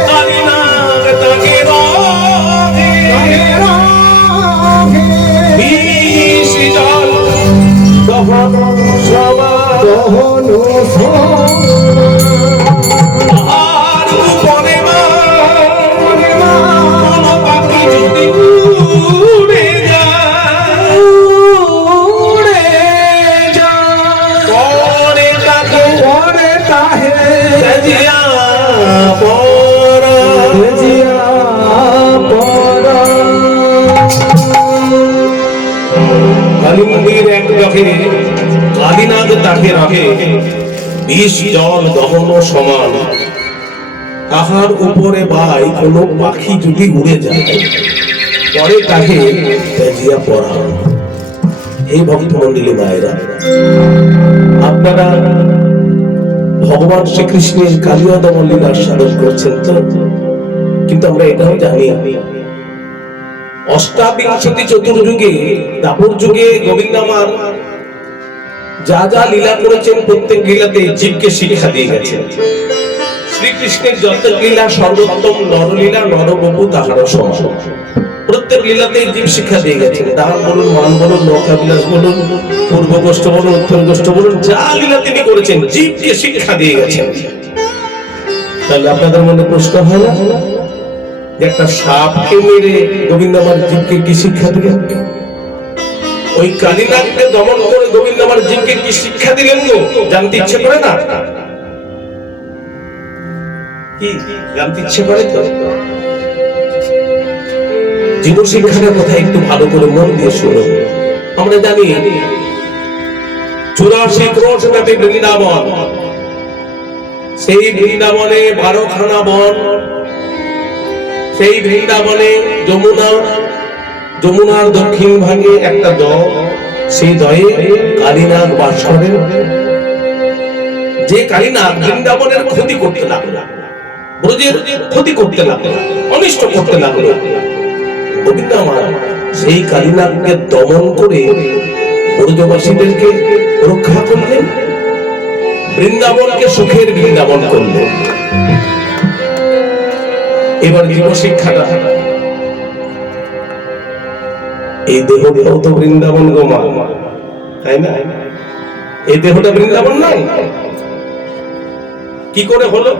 কালিনাগ তাকে রগে বিষ জল দহন সভা আর উপরে মা কোন পাখি যদি উড়ে যায় পরে তাকে তেজিয়া পরা কালিন্দীর এক রহে কালিনাগ তাকে রাখে বিষ জল দহন সমান তাহার উপরে বাই কোনো পাখি যদি উড়ে যায় পরে তাকে তেজিয়া পড়া। এই ভক্তমন্ডলী মায়েরা, আপনারা ভগবান শ্রীকৃষ্ণের কালিয়া দমন লীলার সাধন করছেন তো, কিন্তু আমরা এটাও জানি অষ্টাবিংশতি চতুর্যুগে দাপর যুগে গোবিন্দামার যা যা লীলা করেছেন প্রত্যেক লীলাতে জীবকে শিক্ষা দিয়ে গেছেন। শ্রীকৃষ্ণের যত লীলা সর্বোত্তম নরলীলা নরবপু তাহার সমান। প্রত্যেক লীলাতে জীব শিক্ষা দিয়ে গেছেন। দান বলুন, মান বলুন, নৌকাবিলাস বলুন, পূর্ব গোষ্ঠ বলুন, উত্তর গোষ্ঠ বলুন, যা লীলা তিনি করেছেন জীবকে শিক্ষা দিয়ে গেছেন। তাহলে আপনাদের মনে প্রশ্ন হয় না যে একটা সাপকে মেরে গোবিন্দামার জীবকে কি শিক্ষা দিলেন? ওই কালিনাগকে দমন করে গোবিন্দামার জীবকে কি শিক্ষা দিলেন গো? জানতে ইচ্ছে করে না? কি জানতে ইচ্ছে করে তো? জীবন শিক্ষার কথা একটু ভালো করে মন দিয়ে শুনুন। আমরা জানি 84 ক্রোশ ব্যাপী বৃন্দাবন, সেই বৃন্দাবনে 12খানা বন, সেই বৃন্দাবনে যমুনার দক্ষিণ ভাগে একটা দয়, সেই দয়ে কালীনাগ বাস করেন। যে কালীনাগ বৃন্দাবনের ক্ষতি করতে লাগলো, ব্রজের ক্ষতি করতে লাগলো, অনিষ্ট করতে লাগলো, গোবিন্দামা সেই কালীনাগকে দমন করে ব্রজবাসীদেরকে রক্ষা করলেন, বৃন্দাবনকে সুখের বৃন্দাবন করলেন। এবার জীব শিক্ষাটা, এই দেহটাও তো বৃন্দাবন গোমা, তাই না? এই দেহটা বৃন্দাবন নয়? কি করে হলো?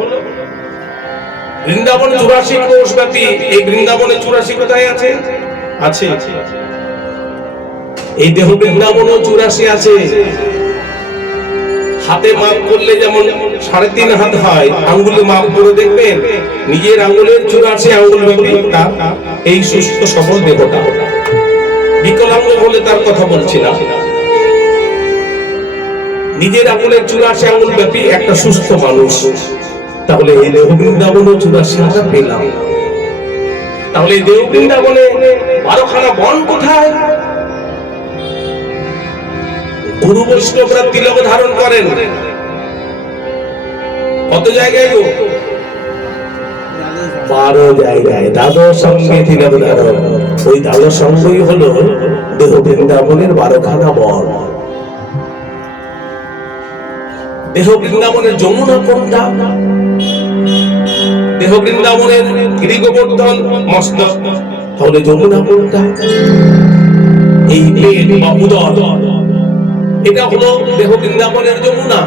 বৃন্দাবন 84 ক্রোশ ব্যাপী, এই বৃন্দাবনে 84 কোথায় আছে? আছে। এই দেহ বৃন্দাবনও 84 আছে। হাতে মাপ করলে যেমন 3.5 হাত হয়, আঙ্গুলে মাপ করে দেখবেন নিজের আঙ্গুলের 84 আঙ্গুল ব্যাপী তার এই সুস্থ সবল দেহটা। বিকলাঙ্গ বলে তার কথা বলছি না, নিজের আঙ্গুলের 84 আঙ্গুল ব্যাপী একটা সুস্থ মানুষ। তাহলে এই দেহ বৃন্দাবনও 84টা পেলাম। তাহলে এই দেহ বৃন্দাবনে 12খানা বন কোথায়? গুরু বৈষ্ণবরা তিলক ধারণ করেন কত জায়গায় গো? 12 জায়গায়। দ্বাদশ সঙ্গে তিলক ধারণ, ওই দ্বাদশ সঙ্গই হলো দেহ বৃন্দাবনের 12খানা বন। দেহ বৃন্দাবনের যমুনা কোনটা? দেহ বৃন্দাবনের গিরিগোবর্ধন মস্তক, তাহলে যমুনা কোনটা? এই পেট বা উদর, এটা হলো দেহ বৃন্দাবনের যমুনা।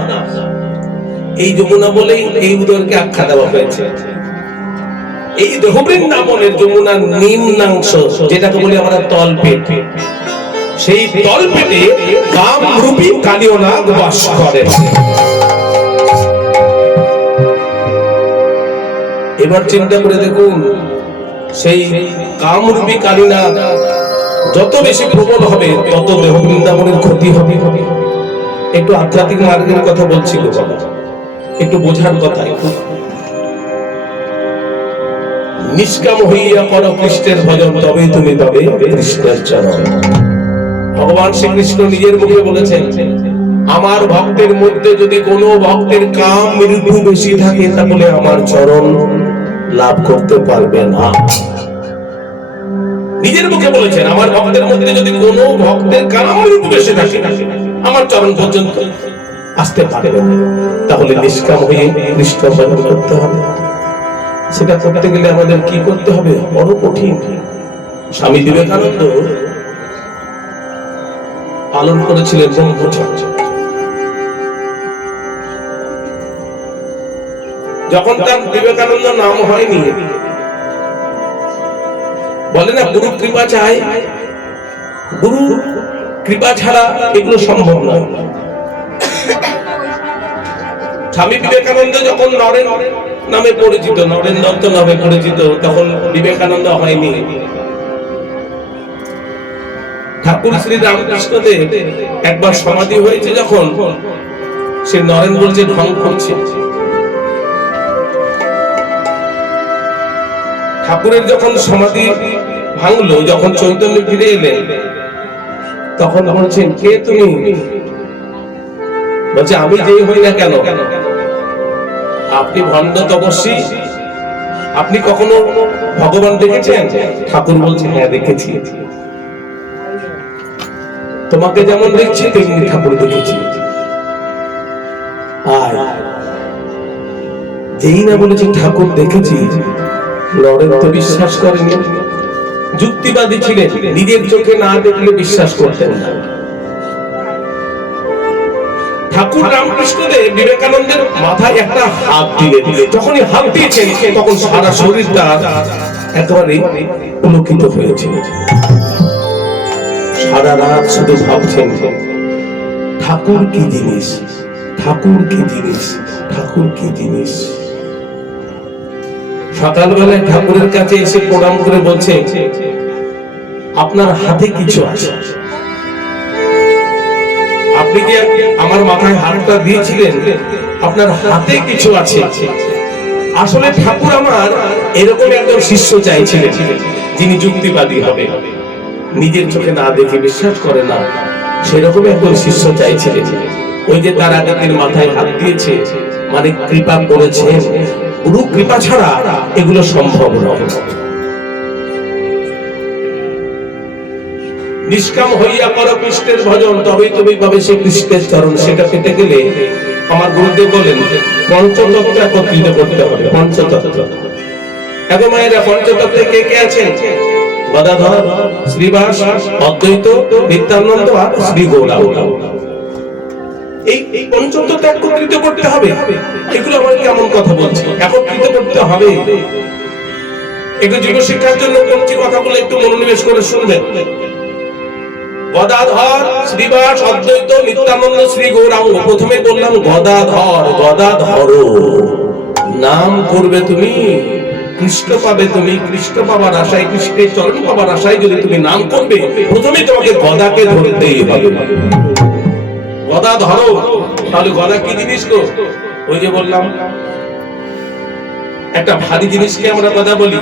এই যমুনা বলেই এই উদরকে আখ্যা দেওয়া হয়েছে। এই দেহ বৃন্দাবনের যমুনার নিম্নাংশ, যেটাকে বলি আমরা তলপেট, সেই তলপেটে কামরূপী কালীনাগ বাস করেন। এবার চিন্তা করে দেখুন, সেই কামরূপী কালীনাগ যত বেশি প্রবল হবে তত দেহ বৃন্দাবনের ক্ষতি হবে। একটু আধ্যাত্মিক মার্গের কথা বলছিল বাবা, একটু বোঝার কথা। একটু নিষ্কাম হইয়া করো কৃষ্ণের ভজন, তবেই তুমি পাবে কৃষ্ণের চরণ। ভগবান শ্রীকৃষ্ণ নিজের মুখে বলেছেন, আমার ভক্তের মধ্যে যদি কোনো ভক্তের কাম মৃত্যু বেশি থাকে তাহলে আমার চরণ লাভ করতে পারবে না। নিজের মুখে বলেছেন, আমার ভক্তের মধ্যে যদি কোনো ভক্তের কামরূপ এসে থাকে আমার চরণ পর্যন্ত আসতে পারবে না, তাহলে নিষ্কাম হয়ে কৃষ্ণ ভজন করতে হবে। সেটা করতে গেলে আমাদের কি করতে হবে? বড় কঠিন। স্বামী বিবেকানন্দ পালন করেছিলেন ব্রহ্মচর্য। যখন তার বিবেকানন্দ নাম হয়নি, বলে না গুরু কৃপা চাই, গুরু কৃপা ছাড়া এগুলো সম্ভব নয়। স্বামী বিবেকানন্দ যখন নরেন নামে পরিচিত, নরেন দত্ত নামে পরিচিত, তখন বিবেকানন্দ হয়নি। ঠাকুর শ্রী রামকৃষ্ণদেব একবার সমাধি হয়েছে, যখন সে নরেন বলছে ঢং করছে। ঠাকুরের যখন সমাধি ভাঙলো, যখন চৈতন্য ফিরে এলেন, তখন বলছেন কে তুমি? বলছে আমি যেই হই না কেন, আপনি ভণ্ড তপস্বী, আপনি কখনো ভগবান দেখেছেন? ঠাকুর বলছে হ্যাঁ দেখেছি, তোমাকে যেমন দেখছি তেমনি ঠাকুর দেখেছি। আর যেই না বলেছি ঠাকুর দেখেছি, নরেন তো বিশ্বাস করেনি, যুক্তিবাদী ছিলেন, নিজের চোখে না দেখলে বিশ্বাস করতেন না। ঠাকুর রামকৃষ্ণদেব বিবেকানন্দের মাথায় একটা হাত দিলেন। যখনই হাত দিয়েছেন, তখন সারা শরীর তার একেবারে পুলকিত হয়েছে। সারা রাত শুধু ভাবছেন ঠাকুর কি জিনিস, ঠাকুর কি জিনিস, ঠাকুর কি জিনিস। সকালবেলায় ঠাকুরের কাছে এসে প্রণাম করে বলছে আপনার হাতে কিছু আছে, আপনি যে আমার মাথায় হাতটা দিয়েছিলেন, আপনার হাতে কিছু আছে। আসলে ঠাকুর আমার এরকম একজন শিষ্য চাইছিলেন, যিনি যুক্তিবাদী হবে, নিজের চোখে না দেখে বিশ্বাস করে না, সেরকম একজন শিষ্য চাইছিলেন। ওই যে তার আগের মাথায় হাত দিয়েছে, মানে কৃপা করেছেন। গুরু কৃপা ছাড়া এগুলো সম্ভব নয়। নিষ্কাম হইয়া করো কৃষ্ণের ভজন, তবেই তুমি পাবে সে কৃষ্ণের চরণ। সেটা পেতে গেলে আমার গুরুদেব বলেন পঞ্চতত্ত্ব একত্রিত করতে হবে। পঞ্চতত্ত্ব, এখন মায়েরা পঞ্চতত্ত্বে কে কে আছেন? গদাধর, শ্রীবাস, অদ্বৈত, নিত্যানন্দ আর শ্রী গৌরাঙ্গ। এই পঞ্চতত্ত্ব একত্রিত করতে হবে। এগুলো আমার কেমন কথা বলছি, একত্রিত করতে হবে। একটু জীব শিক্ষার জন্য কোনটি কথাগুলো একটু মনোনিবেশ করে শুনবেন। গদাধর, শ্রীবাস, অদ্বৈত, নিত্যানন্দ, শ্রী গৌরাঙ্গ। প্রথমে বললাম গদাধর, গদাধর নাম করবে তুমি, কৃষ্ণ পাবে তুমি। কৃষ্ণ পাবার আশায়, কৃষ্ণের চরণ পাবার আশায় যদি তুমি নাম করবে, প্রথমে তোমাকে গদাকে ধরতেই হবে। গদা ধরো। তাহলে গদা কি জিনিস গো? ওই যে বললাম একটা ভারী জিনিসকে আমরা গদা বলি।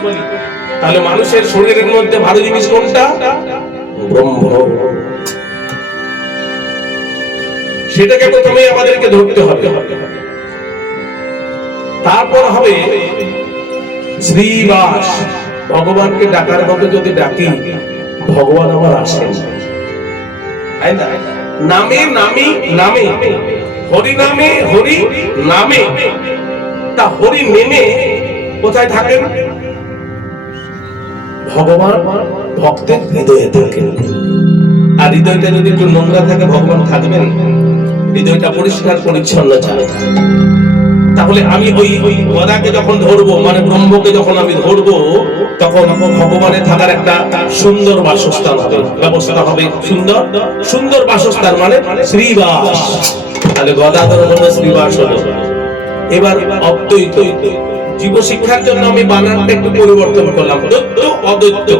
তাহলে মানুষের শরীরের মধ্যে ভারী জিনিস কোনটা? ব্রহ্ম। সেটাকে প্রথমে আমাদেরকে ধরতে হবে, তারপর হবে শ্রীবাস। ভগবানকে ডাকার মতো যদি ডাকি, ভগবান আমার আসেন। তাই না? নামে নামি নামে, হরি নামে হরি নামে। তা হরি নেমে কোথায় থাকেন? ভগবান ভক্তের হৃদয়ে থাকেন। আর হৃদয়টা যদি একটু নোংরা থাকে, ভগবান থাকবেন? হৃদয়টা পরিষ্কার পরিচ্ছন্ন চাই। তাহলে আমি ওই গদাকে যখন ধরবো, মানে ব্রহ্মকে যখন আমি ধরবো, তখন ভগবানের থাকার একটা সুন্দর বাসস্থান হবে, ব্যবস্থা হবে। সুন্দর সুন্দর বাসস্থান মানে শ্রীবাস। তাহলে গদাধর হলো, শ্রীবাস হলো। এবার অদ্বৈত। জীব শিক্ষার জন্য আমি বানানটা একটু পরিবর্তন করলাম, দৈত্য অদ্বৈত।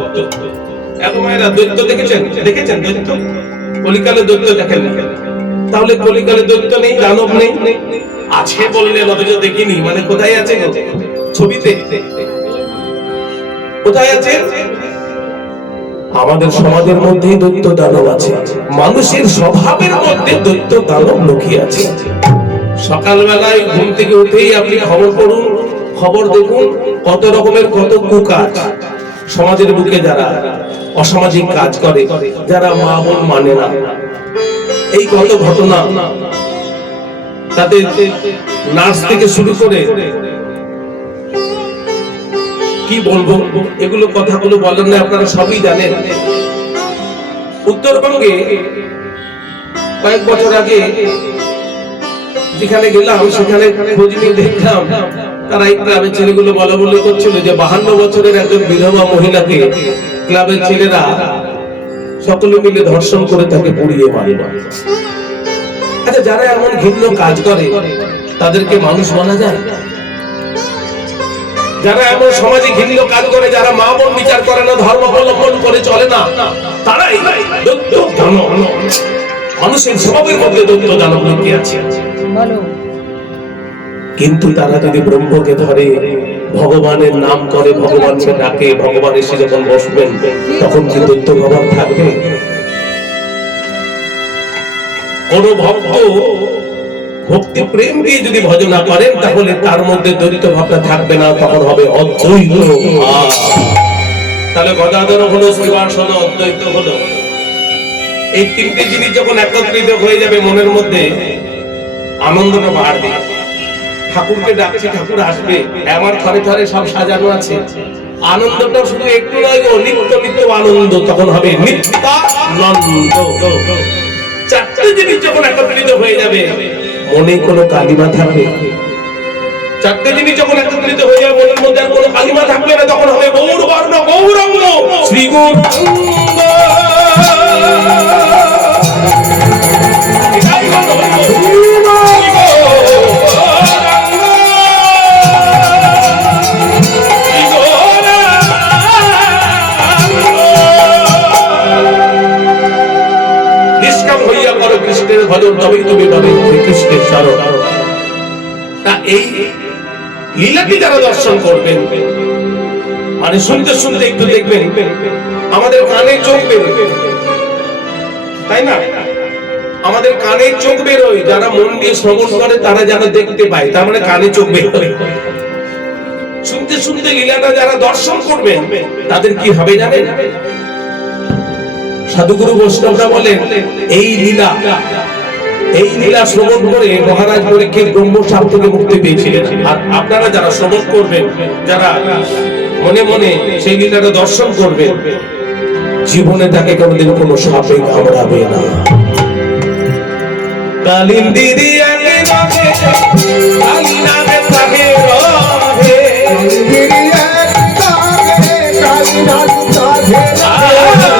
এখন এরা দৈত্য দেখেছেন? দেখেছেন দৈত্য? কলিকালে দৈত্য দেখেন না। তাহলে কলিকালে দৈত্য নেই, দানব নেই? আছে বললেন, অথচ দেখিনি। মানে কোথায় আছে? ছবিতে কোথায় আছে? আমাদের সমাজের মধ্যেই দৈত্য দানব আছে। মানুষের স্বভাবের মধ্যে দৈত্য দানব লুকিয়ে আছে। সকালবেলায় ঘুম থেকে উঠেই আপনি খবর পড়ুন, খবর দেখুন, কত রকমের কত কুকাজ সমাজের বুকে যারা অসামাজিক কাজ করে, যারা মা বোন মানে না, এই কত ঘটনা, তাদের নার্স থেকে শুরু করে কি বলবো, এগুলো কথাগুলো বলেন না, আপনারা সবই জানেন। উত্তরবঙ্গে কয়েক বছর আগে যেখানে গেলাম সেখানে খোঁজ নিয়ে দেখলাম তারা এই ক্লাবের ছেলেগুলো বলা বলি করছিল যে 52 বছরের একজন বিধবা মহিলাকে ক্লাবের ছেলেরা সকলে মিলে ধর্ষণ করে তাকে পুড়িয়ে মারে। আচ্ছা, যারা এমন ঘৃণ্য কাজ করে তাদেরকে মানুষ মানা যায়? যারা এমন সমাজে ঘৃণ্য কাজ করে, যারা মা বোন বিচার করে না, ধর্ম অবলম্বন করে চলে না, তারাই দৈত্য দানব। মানুষের স্বভাবের মধ্যে দৈত্য দানব লুকিয়ে আছে। কিন্তু তারা যদি ব্রহ্মকে ধরে, ভগবানের নাম করে, ভগবানকে ডাকে, ভগবান এসে যখন বসবেন তখন কি দৈত্য ভাব থাকবে? কোন ভক্ত ভক্তি প্রেম দিয়ে যদি ভজনা করেন তাহলে তার মধ্যে দ্বৈত ভাবটা থাকবে না, তখন হবে অদ্বৈত ভাব। তাহলে গদাধর হলো, শ্রীবাস হলো, অদ্বৈত হলো। এই তিনটে জিনিস যখন একত্রিত হয়ে যাবে মনের মধ্যে, আনন্দটা বাড়বে। ঠাকুরকে ডাকছি, ঠাকুর আসবে, আমার ঘরে ঘরে সব সাজানো আছে, আনন্দটা শুধু একটু নয় গো, নিত্য নিত্য আনন্দ তখন হবে নিত্যানন্দ। চারটে জিনিস যখন একত্রিত হয়ে যাবে মনে কোনো কালিমা থাকবে, চারটে জিনিস যখন একত্রিত হয়ে যাবে মনের মধ্যে আর কোনো কালিমা থাকবে না, তখন হবে গৌর বর্ণ গৌরাঙ্গ শ্রী গৌরাঙ্গ। কৃষ্ণের ভজন, তবেই তুমি পাবে কৃষ্ণের শরণ। তা এই লীলাটি যারা দর্শন করবেন, মানে শুনতে শুনতে একটু দেখবেন আমাদের কানে চোখ বেরোবে, তাই না? আমাদের কানে চোখ বেরোয়, যারা মন দিয়ে শ্রবণ করে তারা যেন দেখতে পায়, তার মানে কানে চোখ বেরোয়। শুনতে শুনতে লীলাটা যারা দর্শন করবেন তাদের কি হবে জানেন? সাধুগুরু বৈষ্ণবরা বলেন এই লীলা শ্রবণ করে মহারাজ পরীক্ষিত ব্রহ্মশাপ থেকে মুক্তি পেয়েছিলেন। আর আপনারা যারা শ্রবণ করবেন, যারা মনে মনে সেই লীলাটা দর্শন করবেন, জীবনে তাকে কোনোদিন কোনো সাপে কামড়াবে না। কালিন্দিরি আগে নামে কালী নামে তাকে রহে, কালিন্দিরি আগে কালী নামে তাকে রহে।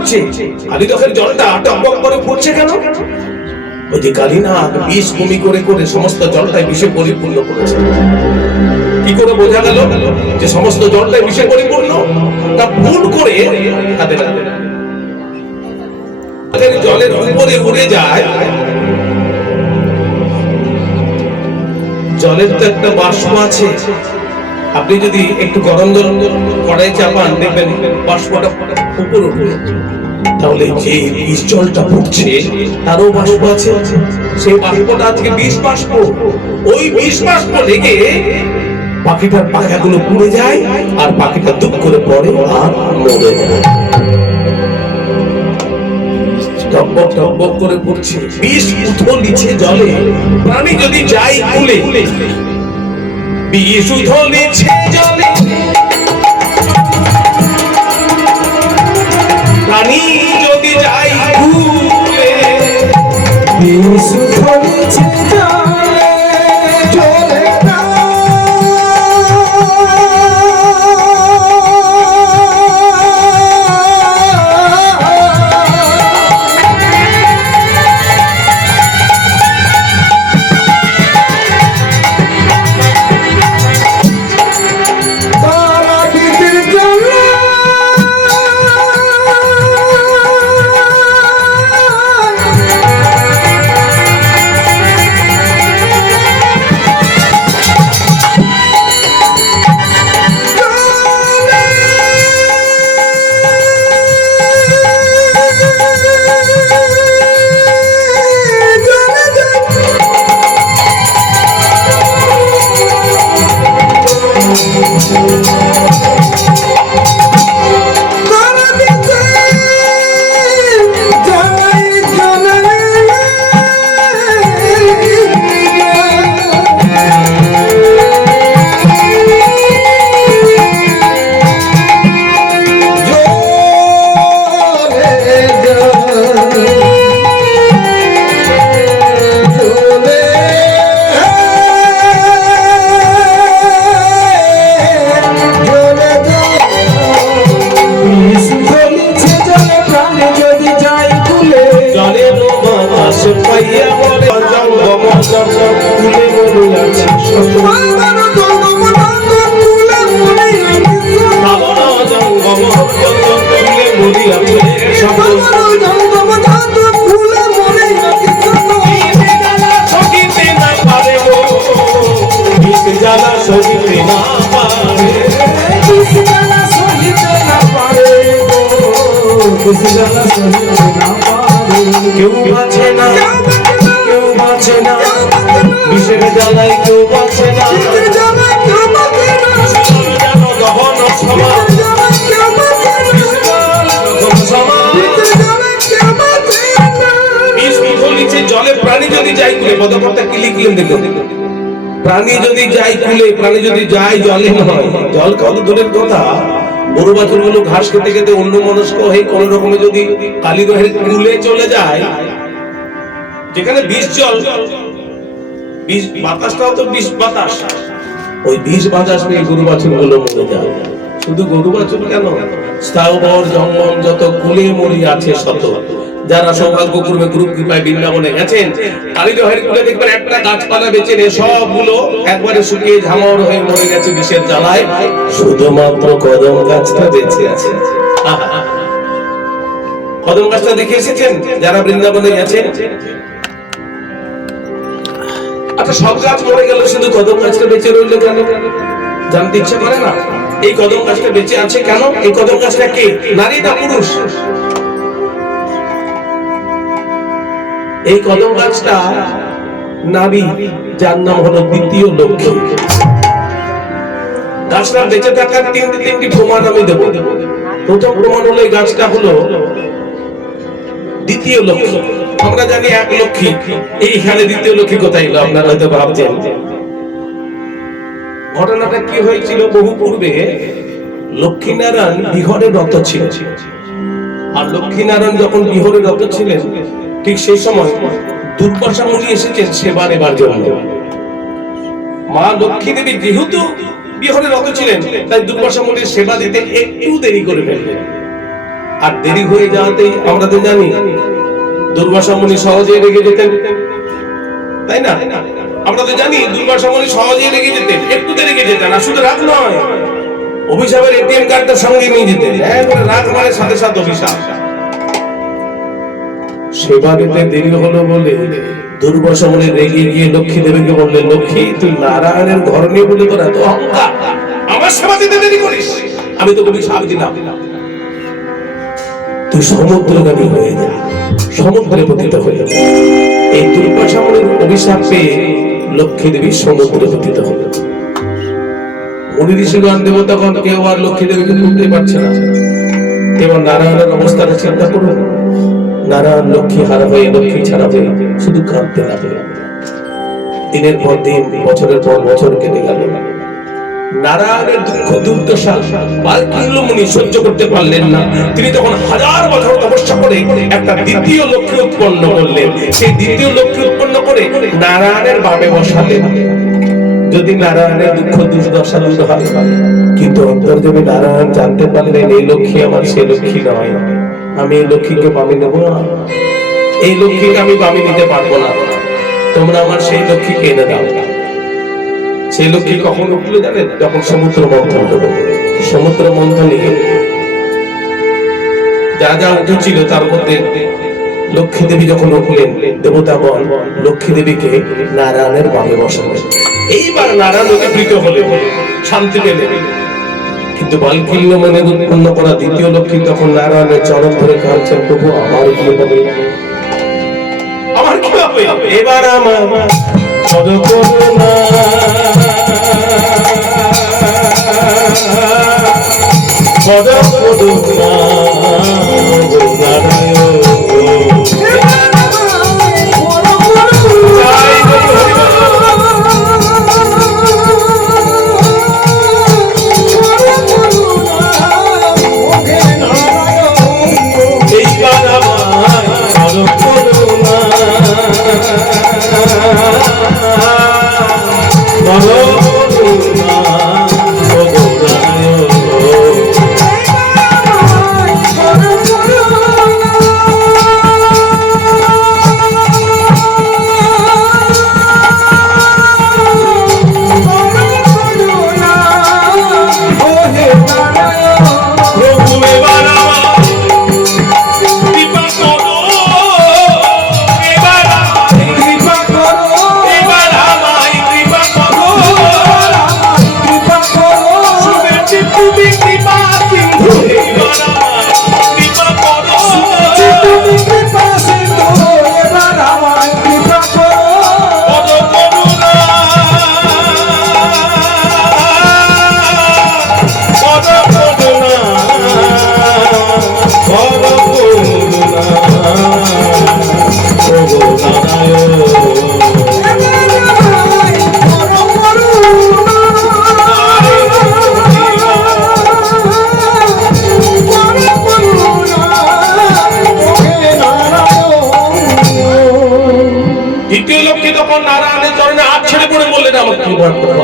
ফুটছে, কালীদহের জলটা টকবক করে ফুটছে কেন? ওই যে কালীনাগ বিষ বমি করে করে সমস্ত জলটাই বিষে পরিপূর্ণ করেছে। কি করে বোঝা গেল যে সমস্ত জলটাই বিষে পরিপূর্ণ? না, ফুট করে তাদের জলের উপরে উড়ে যায়। জলের তো একটা বাষ্প আছে, আপনি যদি একটু গরম জল কড়াই চাপান দেখবেন বাষ্পটা উপরে উঠবে। তাহলে যে বিষ জলটা ফুটছে তারও বাষ্প আছে, সেই বাষ্পটা আজকে বিষ বাষ্প। ওই বিষ বাষ্প লেগে পাখিটার পাখাগুলো পুড়ে যায় আর পাখিটা দুঃখ করে পড়ে আর মরে যায়। টকবক টকবক করে পড়ছে, বিষ উথল নিচে জলে, প্রাণী যদি যায় কুলে। বিষ উথল নিচে জলে, প্রাণী যদি যায় কুলে। বিষ উথল নিচে জলে, জলে না। কেউ বাঁচে না, কেউ বাঁচে না, বিষের জ্বালায় কেউ বাঁচে না। দহন সমান জলে প্রাণী যদি যাই কুলে, পদকর্তা কি লিখলেন দেখুন, প্রাণী যদি যাই কুলে, প্রাণী যদি যায় জলে নয়। জল খাওয়া তো দূরের কথা, গরু বাছুর গুলো ঘাস খেতে খেতে অন্য মনস্ক হয়ে কোন রকমে যদি কালীদহের কুলে চলে যায়, যেখানে বিষ জল, বিষ বাতাসটাও তো বিষ বাতাস, ওই বিষ বাতাস পেয়ে গরু বাছুর গুলো মরে যায়। শুধু গরু বাছুর কেন, স্থাবর জঙ্গম যত কুলে মরি আছে শত। যারা সৌভাগ্যক্রমে গুরু কৃপায় বৃন্দাবনে গেছেন, কালীদহের কুলে দেখবেন একটা গাছপালা বেঁচে নেই, সবগুলো একবারে শুকিয়ে ঝামর হয়ে মরে গেছে বিষের জ্বালায়, শুধুমাত্র কদম গাছটা বেঁচে আছে। কদম গাছটা দেখে এসেছেন যারা বৃন্দাবনে গেছেন? আচ্ছা, সব গাছ মরে গেল, শুধু কদম গাছটা বেঁচে রইল কেন? জানতে ইচ্ছা করে না এই কদম গাছটা বেঁচে আছে কেন? এই কদম গাছটা কে, নারী না পুরুষ? এই কদম গাছটা নারী, যার নাম হলো দ্বিতীয় লক্ষ্মী। গাছটা বেঁচে থাকার তিনটি প্রমাণ আমি দেব। প্রথম প্রমাণ হলো এই গাছটা হলো দ্বিতীয় লক্ষ্মী। আমরা জানি এক লক্ষ্মী, এইখানে দ্বিতীয় লক্ষ্মী কোথায় এলো? আপনারা হয়তো ভাবছেন ঘটনাটা কি হয়েছিল। বহু পূর্বে লক্ষ্মীনারায়ণ বিহরে রত ছিলেন, আর লক্ষ্মীনারায়ণ যখন বিহরে রত ছিলেন, ঠিক সেই সময় দুর্বাসা মুনি এসেছেন সেবা নেবার জন্য। মা লক্ষ্মী দেবী যেহেতু বিহরে রত ছিলেন, তাই দুর্বাসা মুনির সেবা দিতে একটু দেরি করে ফেললেন। আর দেরি হয়ে যাওয়াতেই আমরা তো জানি দুর্বাসা মুনি সহজে রেগে যেতেন, তাই না? আমরা তো জানি দুর্বাসা মুনি সহজে রেগে যেতেন, একটুতে রেগে যেতেন। আর শুধু রাগ নয়, অভিশাপের এটিএম কার্ডটা সঙ্গে নিয়ে যেতেন। একবারে রাগ মানে সাথে সাথে অভিশাপ। সেবা দিতে দেরি হলো বলে দুর্বাসা মুনি রেগে গিয়ে লক্ষ্মী দেবীকে বললেন, লক্ষ্মী তুই নারায়ণের ঘর নিয়ে বলে তোরা তো অহংকার, আমার সেবা দিতে দেরি করিস, আমি তোকে অভিশাপ দিলাম, তুই সমুদ্রগামী হয়ে যা, সমুদ্রে পতিত হয়ে যা। এই দুর্বাসা মুনির অভিশাপ পেয়ে লক্ষ্মী দেবী সমুদ্রে পতিত হল। মুনি ঋষিগণ দেবতাগণ কেউ আর লক্ষ্মী দেবীকে তুলতে পারছে না। এবার নারায়ণের অবস্থাটা চিন্তা করুন। নারায়ণ লক্ষ্মী হারা হয়ে, লক্ষ্মী ছাড়া হয়ে শুধু কাঁদতে লাগলেন। দিনের পর দিন, বছরের পর বছর কেটে গেল। নারায়ণের দুঃখ দুর্দশা বাল্মীকি মুনি সহ্য করতে পারলেন না। তিনি তখন হাজার বছর তপস্যা করে একটা দ্বিতীয় লক্ষ্মী উৎপন্ন করলেন। সেই দ্বিতীয় লক্ষ্মী উৎপন্ন করে নারায়ণের বামে বসালেন। যদি নারায়ণের দুঃখ দুর্দশা দূর হয়, কিন্তু অন্তর্যামী নারায়ণ জানতে পারলেন এই লক্ষ্মী আমার সেই লক্ষ্মী নয়, আমি এই লক্ষ্মীকে বামে নেব না, এই লক্ষ্মীকে আমি বামে নিতে পারবো না, তোমরা আমার সেই লক্ষ্মীকে এনে দাও। সেই লক্ষ্মী কখন উঠলো জানেন? যখন সমুদ্র মন্থন হলো। সমুদ্র মন্থনে যা যা উঠেছিল তার মধ্যে লক্ষ্মী দেবী যখন উঠলেন, দেবতাগণ লক্ষ্মী দেবীকে নারায়ণের বামে বসালেন। এইবার নারায়ণ উপকৃত হলেন, শান্তি পেলেন। কিন্তু বাল্মীকি মুনি উৎপন্ন করা দ্বিতীয় লক্ষ্মী তখন নারায়ণের চরণ ধরে কাঁদছেন, প্রভু আমার কি হবে, আমার কি হবে, এবার আমার করুণা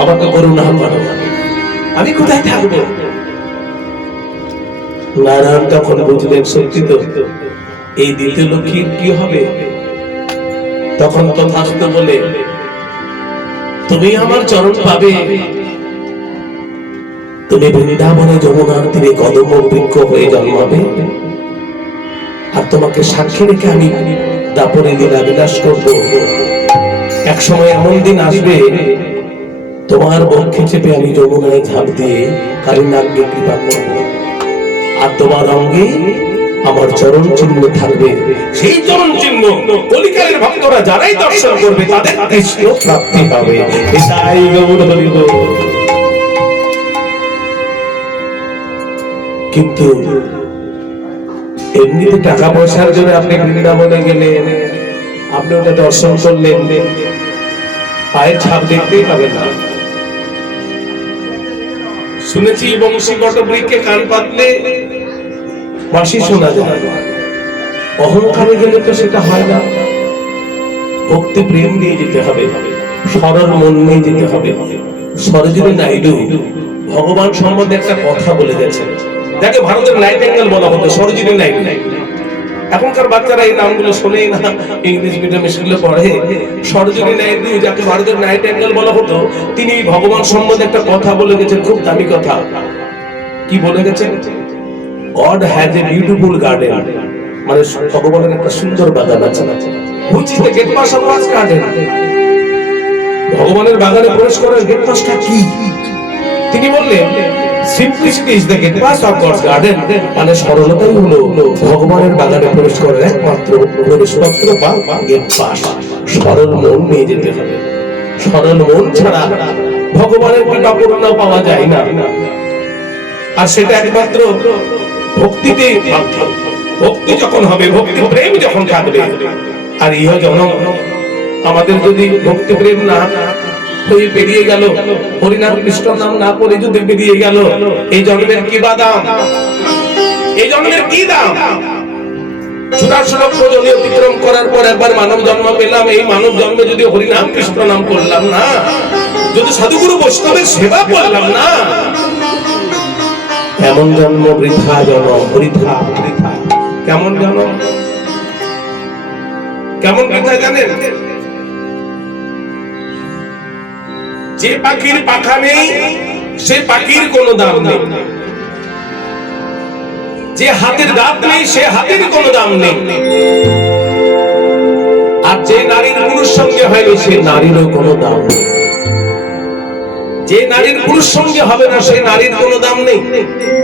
আমাকে করুণা করো, আমি কোথায় থাকবো? নারায়ণ তখন বুঝলেন সত্যি তো এই দ্বিতীয় লক্ষ্মীর কি হবে। তখন তথাস্ত বলে, তুমি আমার চরণ পাবে, তুমি বৃন্দাবনে যমুনার তীরে কদম বৃক্ষ হয়ে জন্মাবে, আর তোমাকে সাক্ষী রেখে আমি দাপরে লীলা বিলাস করবো। এক সময় এমন দিন আসবে, তোমার বক্ষে চেপে আমি যমুনায় ঝাঁপ দিয়ে কালিনাগকে কৃপা করব, আর তোমার অঙ্গে আমার চরণ চিহ্ন থাকবে। সেই চরণ চিহ্ন কলিকালের ভক্তরা যারাই দর্শন করবে তাদের কৃষ্ণ প্রাপ্তি হবে। এটাই গৌর হরিব। কিন্তু এমনিতে টাকা পয়সার জন্য আপনি বৃন্দাবনে গেলেন, আপনি ওটা দর্শন করলেন, পায়ের ছাপ দেখতেই পাবেন না। শুনেছি বংশী বটবৃক্ষে কান পাতলে বাঁশি শোনা যায়। অহংকারে গেলে তো সেটা হয় না। ভক্তি প্রেম নিয়ে যেতে হবে, সরল মন নিয়ে যেতে হবে। সরোজিনী নাইডু ভগবান সম্বন্ধে একটা কথা বলে গেছেন, যাকে ভারতের নাইটেঙ্গেল বলা হতো, সরোজিনী নাইট। এখনকার বাচ্চারা এই নামগুলো শোনেই না, ইংলিশ মিডিয়ামে স্কুলে পড়ে। সরোজিনী নাইডু, যাকে ভারতের নাইটেঙ্গেল বলা হতো, তিনি ভগবান সম্বন্ধে একটা কথা বলে গেছেন, খুব দামি কথা। কি বলে গেছেন? God has a beautiful garden, মানে ভগবানের একটা সুন্দর বাগান আছে। Which is the gate pass of God's garden? ভগবানের বাগানে প্রবেশ করার গেট পাসটা কি? তিনি বললেন simplicity is the gate pass of God's garden, মানে সরলতাই হলো ভগবানের বাগানে প্রবেশ করার একমাত্র প্রবেশপত্র বা গেট পাস। সরল মন নিয়ে যেতে হবে। সরল মন ছাড়া ভগবানের কৃপা করুণা পাওয়া যায় না। আর সেটা একমাত্র ভক্তিতে সাধ্য। ভক্তি যখন হবে, ভক্তি প্রেম যখন থাকবে, আর ইহ জনম আমাদের যদি ভক্তি প্রেম না হয়ে বেরিয়ে গেল, হরিনাম কৃষ্ণ নাম না করে যদি বেরিয়ে গেল, এই জন্মের কি বা দাম? এই জন্মের কি দাম? 84 লক্ষ জনি অতিক্রম করার পর একবার মানব জন্ম পেলাম। এই মানব জন্মে যদি হরিনাম কৃষ্ণ নাম করলাম না, যদি সাধুগুরু বৈষ্ণবের সেবা করলাম না, এমন জন্ম বৃথা জন্ম, বৃথা বৃথা। কেমন জন্ম, কেমন বৃথা জানেন? যে পাখির পাখা নেই সে পাখির কোনো দাম নেই, যে হাতের দাঁত নেই সে হাতের কোনো দাম নেই, আর যে নারীর পুরুষ সঙ্গে হয়নি সে নারীরও কোনো দাম নেই। যে নারীর পুরুষ সঙ্গে হবে না সে নারীর কোনো দাম নেই।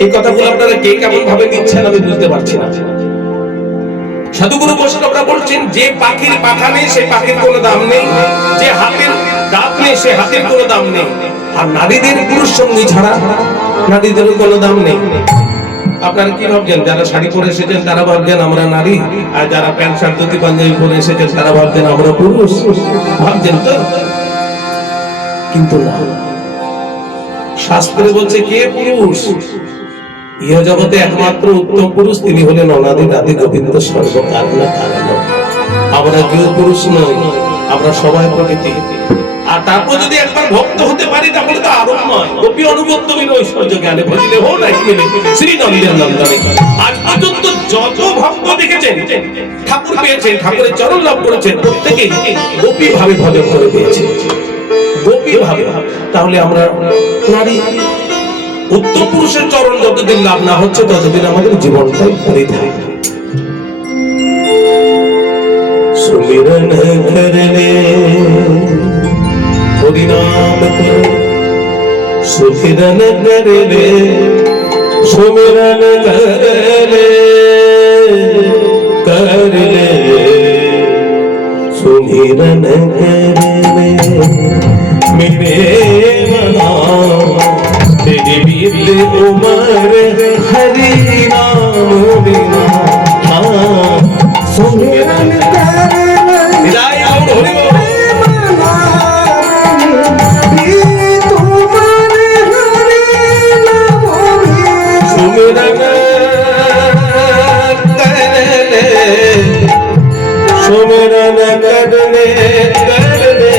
এই কথাগুলো আপনারা কে কেমন ভাবে নিচ্ছেন আমি বুঝতে পারছি না। সাধুগুরু বৈষ্ণবরা বলছেন যে পাখির পাখা নেই সে পাখির কোনো দাম নেই, যে হাতের দাঁত নেই সে হাতের কোনো দাম নেই, আর নারীদের পুরুষ সঙ্গী ছাড়া নারীদেরও কোনো দাম নেই। আপনারা কি ভাবছেন? যারা শাড়ি পরে এসেছেন তারা ভাবছেন আমরা নারী, আর যারা প্যান্ট শার্ট ধুতি পাঞ্জাবি পরে এসেছেন তারা ভাবছেন আমরা পুরুষ। ভাবছেন তো? কিন্তু না, শাস্ত্রে বলছে কে পুরুষ? ইহ জগতে একমাত্র উত্তম পুরুষ তিনি হলেন অনাদি আদি গোবিন্দ সর্বকারণ কারণ। আমরা কেউ পুরুষ নই, আমরা সবাই প্রকৃতি। আর তারপর যদি একবার ভক্ত হতে পারি তাহলে তো আরো নয়। গোপী অনুগত্য বিন ঐশ্বর্য জ্ঞানে ভজিলে হো না মিলে শ্রী নন্দের নন্দনে। আজ পর্যন্ত যত ভক্ত দেখেছেন ঠাকুর পেয়েছেন, ঠাকুরের চরণ লাভ করেছেন, প্রত্যেকেই গোপী ভাবে ভজন করে পেয়েছেন, গোপী ভাবে। তাহলে আমরা নারী, উত্তম পুরুষের চরণ যতদিন লাভ না হচ্ছে ততদিন আমাদের জীবনটাই বৃথা। সুমিরন করলে হরিনাম করো, সুমিরন করলে সুমিরন করলে করলে সুমিরन करले मेरे मना तेरी बीत उम्र हरि नाम बिना। सुमिरन करले विदाई और हरि बोल सुमिरन करले सुमिरन करले करले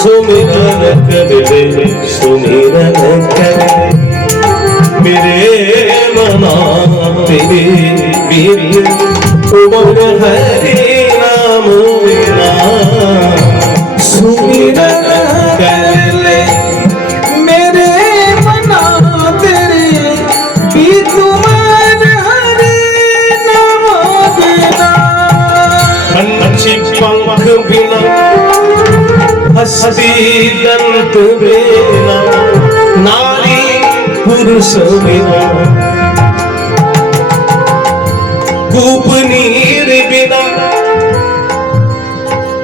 सुमिरन करले सुमिरन करले मेरे मना तेरे बीर उमर हरि नाम बिना। सुमिरन करले मेरे मना तेरे बीर उमर हरि नाम बिना। पंछी पंख बिना हस्ती दंत बिना नारी पुरुष बिना कूप नीर बिना।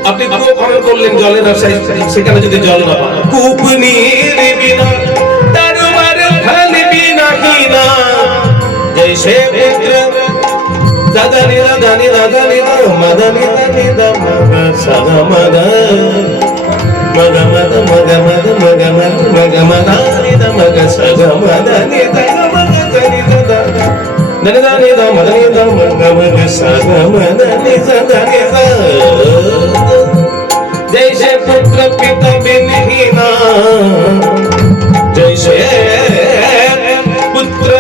আপনি কুয়ো খনন করলেন জলের আশায়, সেখানে যদি জল না পান, কূপ নীর বিনা দরবার ফল বিনা হিনা। জৈসে পুত্র দাদানি দাদানি দাদানি মদনি দানি দম সদ মদ মদ মদ মদ মদ মদ মদ মদ মদানি দম সদ মদনি দম মদনি দদা ননি দানি দম মদনি দম মদ সদ মদনি সদনি দ। जैसे पुत्र पिता बिनहीना, जैसे पुत्र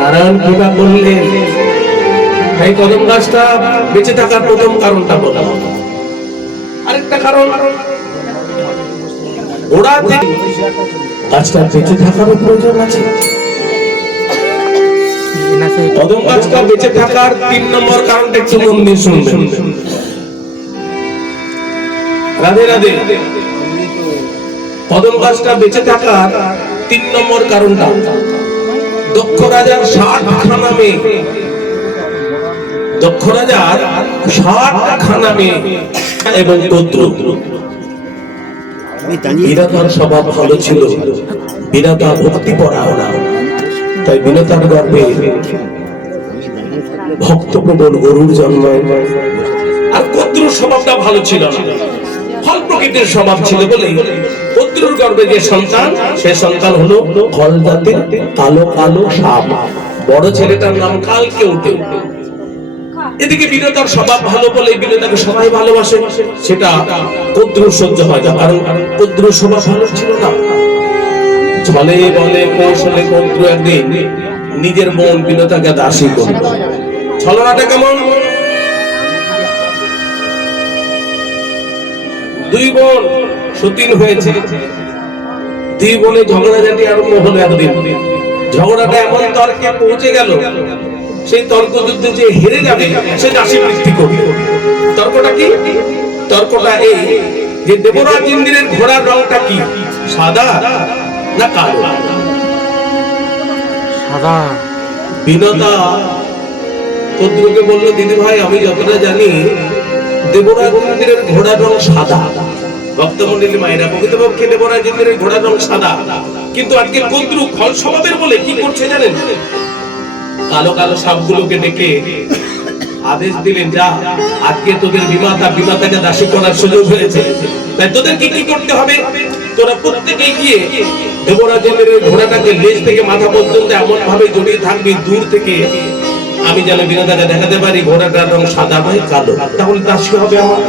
নারায়ণ কৃপা করলেন। এই কদম গাছটা বেঁচে থাকার প্রথম কারণটা বললাম। আরেকটা কারণ, ওরা গাছটা বেঁচে থাকারও প্রয়োজন আছে। কদম গাছটা বেঁচে থাকার 3 নম্বর কারণটা একটু মন দিয়ে শুনবেন। রাধে রাধে। কদম গাছটা বেঁচে থাকার 3 নম্বর কারণটা, দক্ষ রাজার 60খানা মেয়ে, দক্ষ রাজার 60খানা মেয়ে এবং পুত্র। বিধাতার স্বভাব ভালো ছিল, বিধাতা ভক্তি পরায়ণ, তাই বিধাতার গর্ভে ভক্তপ্রবণ গরুর জন্ম। আর পুত্রর স্বভাবটা ভালো ছিল না, ফল প্রকৃতির স্বভাব ছিল বলে পুত্রর গর্ভে যে সন্তান, সে সন্তান হলো ফল জাতির কালো কালো সাপ। বড় ছেলেটার নাম কালকেউটে। এদিকে বিনোদার স্বভাব ভালো বলে বিনোদাকে সবাই ভালোবাসে, সেটা পুত্র সহ্য হয় না, কারণ পুত্র স্বভাব ভালো ছিল না। ছলে বলে কৌশলে পুত্র একদিন নিজের বোন বিনোদাকে দাসী করল। ছলনাটা কেমন? 2 বোন সতীন হয়েছে, 2 বোনে ঝগড়াঝাটি আরম্ভ হলো। একদিন ঝগড়াটা এমন তর্কে পৌঁছে গেল, সেই তর্ক যুদ্ধে যে হেরে যাবে সে দাসী বৃত্তি করবে। তর্কটা কি? তর্কটা এই যে দেবরাজ ইন্দ্রের ঘোড়ার রংটা কি, সাদা না কালো? সাদা। বিনোদা পুত্রকে বলল, দিদি ভাই আমি যতটা জানি দেবরাজ ইন্দ্রের ঘোড়ার রং সাদা। ভক্তমন্ডলী মায়েরা, প্রকৃতপক্ষে দেবরাজ ইন্দ্রের ঘোড়ার রং সাদা, কিন্তু আজকে পুত্র ফল স্বভাবের বলে কি করছে জানেন? কালো কালো সাপগুলোকে ডেকে আদেশ দিলেন, যা আজকে তোদের বিমাতাকে দাসী করার সুযোগ হয়েছে, তাই তোদের কি কি করতে হবে? তোরা প্রত্যেকে গিয়ে দেবরাজের ঘোড়াটাকে লেজ থেকে মাথা পর্যন্ত এমন ভাবে জড়িয়ে থাকবি দূর থেকে, আমি যেন বিনোদাকে দেখাতে পারি ঘোড়াটার রং সাদা নয় কালো, তাহলে দাসী হবে আমার।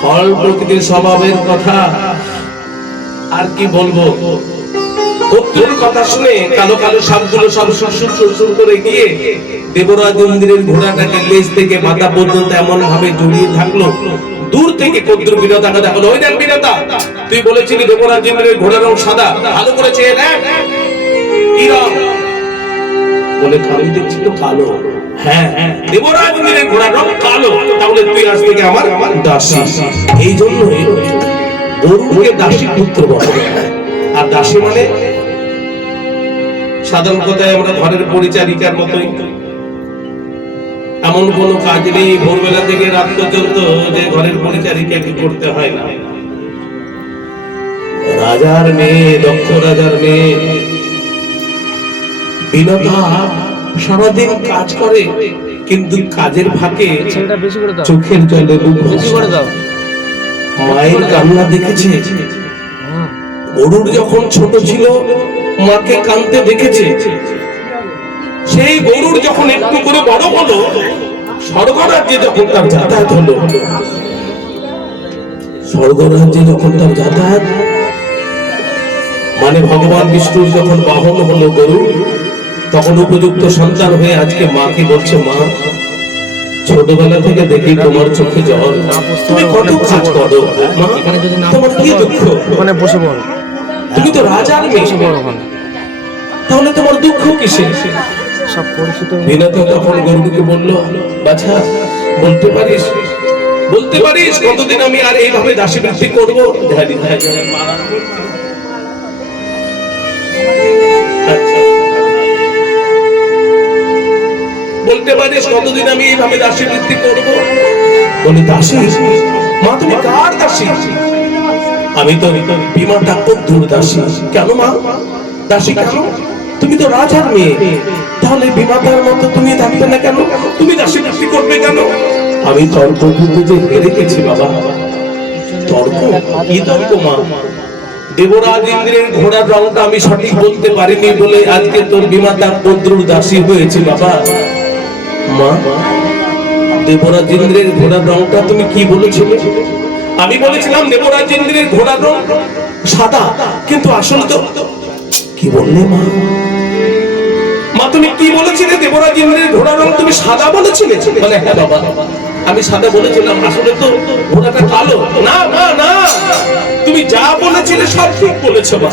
ফল প্রকৃতির স্বভাবের কথা আর কি বলবো। পুত্রের কথা শুনে কালো কালো সাপগুলো সব সুর করে গিয়ে দেবরাজ ইন্দ্রের ঘোড়াটাকে লেজ থেকে মাথা পর্যন্ত এমন ভাবে জড়িয়ে থাকলো, দূর থেকে পুত্র বিনোদাকে দেখলো, ওই দেখ বিনোদা, তুই বলেছিলি দেবরাজ ইন্দ্রের ঘোড়ার রং সাদা, ভালো করেছে কি রং? বলে আমি দেখছি তো কালো। হ্যাঁ, দেবরাজ ইন্দ্রের ঘোড়ার রং কালো, তাহলে তুই আজ থেকে আমার দাসী। এই জন্যই গরুকে দাসী পুত্র বলে। আর দাসী মানে সাধারণ কথায় আমরা ঘরের পরিচারিকার মতোই, এমন কোনো কাজ নেই ভোরবেলা থেকে রাত পর্যন্ত যে ঘরের পরিচারিকাকে করতে হয় না। রাজার মেয়ে, দক্ষ রাজার মেয়ে বিনোদা সারাদিন কাজ করে, কিন্তু কাজের ফাঁকে চোখের জলে মায়ের কান্না দেখেছে। গরুর যখন ছোট ছিল মাকে কাঁদতে দেখেছে, সেই গরুর যখন একটু করে বড় হলো, স্বর্গরাজ্যে যখন তার যাতায়াত হলো, স্বর্গরাজ্যে যখন তার যাতায়াত মানে ভগবান বিষ্ণুর যখন বাহন হলো গরু, তখন উপযুক্ত সন্তান হয়ে আজকে মাকে বলছে, মা ছোটবেলা থেকে দেখি তোমার চোখে জল, তুমি কত কাজ করো, তোমার কি দুঃখ? ওখানে বসে বল, তুমি তো রাজার মেয়ে, তাহলে তোমার দুঃখ কিসে? সব পরিচিত। বিনোদা তখন গরুকে বলল, বাছা বলতে পারিস, বলতে পারিস কতদিন আমি আর এইভাবে দাসী বৃত্তি করবো? বলতে পারিস কতদিন আমি এইভাবে দাসী বৃত্তি করবো? বলি, দাসী? মা তুমি কার দাসী? আমি তো বিমাতা পুত্রর দাসী। কেন মা দাসী কেন? তুমি তো রাজার মেয়ে, তাহলে বিমাতার মতো তুমি থাকবে না কেন? তুমি দাসী বৃত্তি করবে কেন? আমি তর্ক যুদ্ধে যে হেরে গেছি বাবা। তর্ক? কি তর্ক মা? দেবরাজ ইন্দ্রের ঘোড়ার রংটা আমি সঠিক বলতে পারিনি বলে আজকে তোর বিমাতা পুত্রর দাসী হয়েছে বাবা। মা, দেবরাজ ইন্দ্রের ঘোড়ার রংটা তুমি কি বলেছিলে? আমি বলেছিলাম দেবরাজ ইন্দ্রের ঘোড়ার রং সাদা, কিন্তু আসলে তো কি বললে মা? তুমি কি বলেছিলে দেবরাজ ইন্দ্রের ঘোড়ার রং তুমি সাদা বলেছিলে? বলে হ্যাঁ বাবা, আমি সাদা বলেছিলাম, আসলে তো ঘোড়াটা কালো। না মা না, তুমি যা বলেছিলে সব ঠিক বলেছো মা।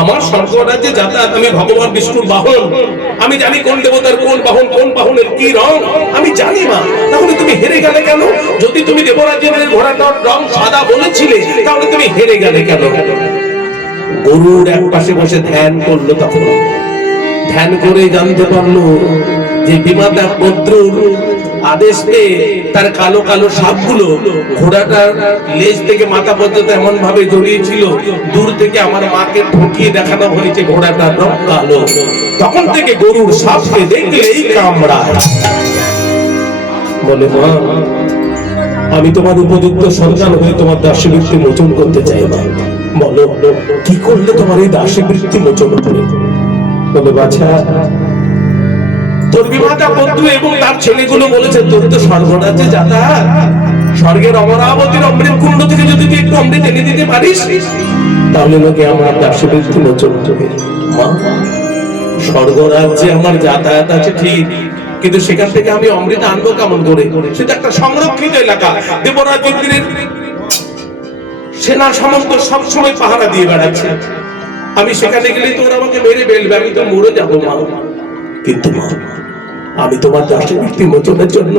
আমার স্বর্গরাজ্যে যাতায়াত, আমি ভগবান বিষ্ণুর বাহন, আমি জানি কোন দেবতার কোন বাহন, কোন বাহনের কি রং আমি জানি মা। তাহলে তুমি হেরে গেলে কেন? যদি তুমি দেবরাজ ইন্দ্রের ঘোড়াটার রং সাদা বলেছিলে তাহলে তুমি হেরে গেলে কেন? গরুর এক পাশে বসে ধ্যান করলো, তখন ধ্যান করে জানতে পারলো যে বিমাতা বদ্রুর আদেশ পেয়ে তার কালো কালো সাপগুলো ঘোড়াটার লেজ থেকে মাথা পর্যন্ত এমন ভাবে জড়িয়েছিল, দূর থেকে আমার মাকে ঠকিয়ে দেখানো হয়েছে ঘোড়াটার রং কালো। তখন থেকে গরুর সাপকে দেখলেই কামড়ায়। বলে মা, আমি তোমার উপযুক্ত সন্তান হয়ে তোমার দাসবৃত্তি মোচন করতে চাই মা। বলো কি করলে তোমার এই দাসবৃত্তি মোচন হবে? বলে বাছা, তোর বিমাতা বন্ধু এবং তার ছেলেগুলো বলেছে তোর তো স্বর্গরাজ্যে যাতায়াত, স্বর্গের অমরাবতীর অমৃত কুণ্ড থেকে যদি তুই একটু অমৃত এনে দিতে পারিস তাহলে নাকি আমার দাসবৃত্তি মোচন হবে। মা, স্বর্গরাজ্যে আমার যাতায়াত আছে ঠিক, কিন্তু সেখান থেকে আমি অমৃত আনবো কেমন করে? সেটা একটা সংরক্ষিত এলাকা, দেবরাজ ইন্দ্রের সেনা সামন্ত সবসময় পাহারা দিয়ে বেড়াচ্ছে, আমি সেখানে গেলে তোর আমাকে মেরে ফেলবে, আমি তো মরে যাবো মা। কিন্তু মা, আমি তোমার দাসবৃত্তি মোচনের জন্য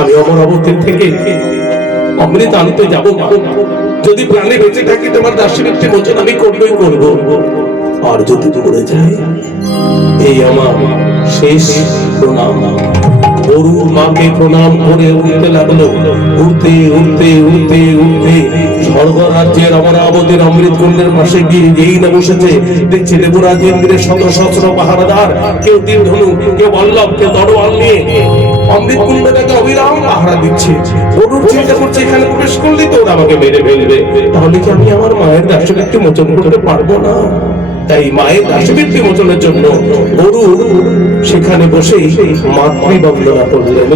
আমি অমরাবতীর থেকে অমৃত আনতে যাবো মা। যদি প্রাণে বেঁচে থাকি তোমার দাসবৃত্তি মোচন আমি করবই করবো, আর যদি মরে যাই এই আমার শেষ প্রণাম। গরু মাকে প্রণাম করে উঠতে লাগলো, উঠতে উঠতে উঠতে উঠতে স্বর্গরাজ্যের অমরাবতীর অমৃত কুণ্ডের পাশে গিয়ে যেই না বসেছে, দেখছে দেবরাজ ইন্দ্রের শত সহস্র পাহারাদার, কেউ তীর ধনু, কেউ বল্লভ, কেউ তরোয়াল নিয়ে অমৃত কুণ্ডটাকে অবিরাম পাহারা দিচ্ছে। গরুর চিন্তা করছে এখানে প্রবেশ করলেই তো ওরা আমাকে মেরে ফেলবে, তাহলে কি আমি আমার মায়ের দাসবৃত্তি মোচন করতে পারবো না? তাই মায়ের দাসবৃত্তি মোচনের জন্য গরু সেখানে বসে মাতৃবন্দনা করলেন।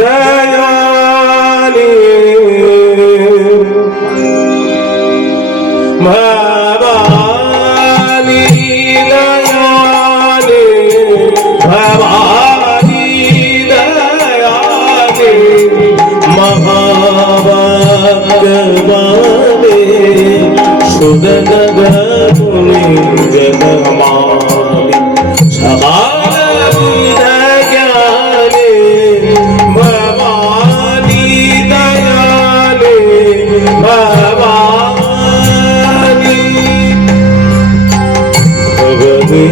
দয়ালি ভবানী, দয়ালি ভবানী, দয়ালি মহাভাগ্যবানে সুদন গুণী জনমানি সবান জ্ঞানে ভবানী, দয়ালি ভবানী ভগবতী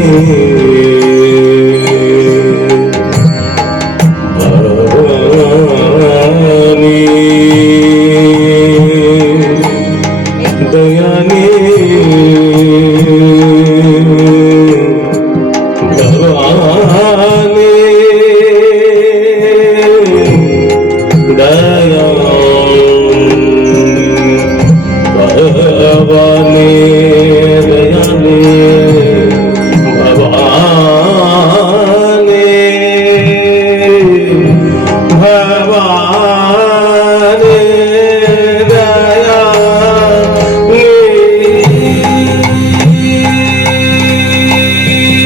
দয়ানি ভবানী, দয়া ভবানী, দয়ানি ভবানী, ভবানী দয়ানি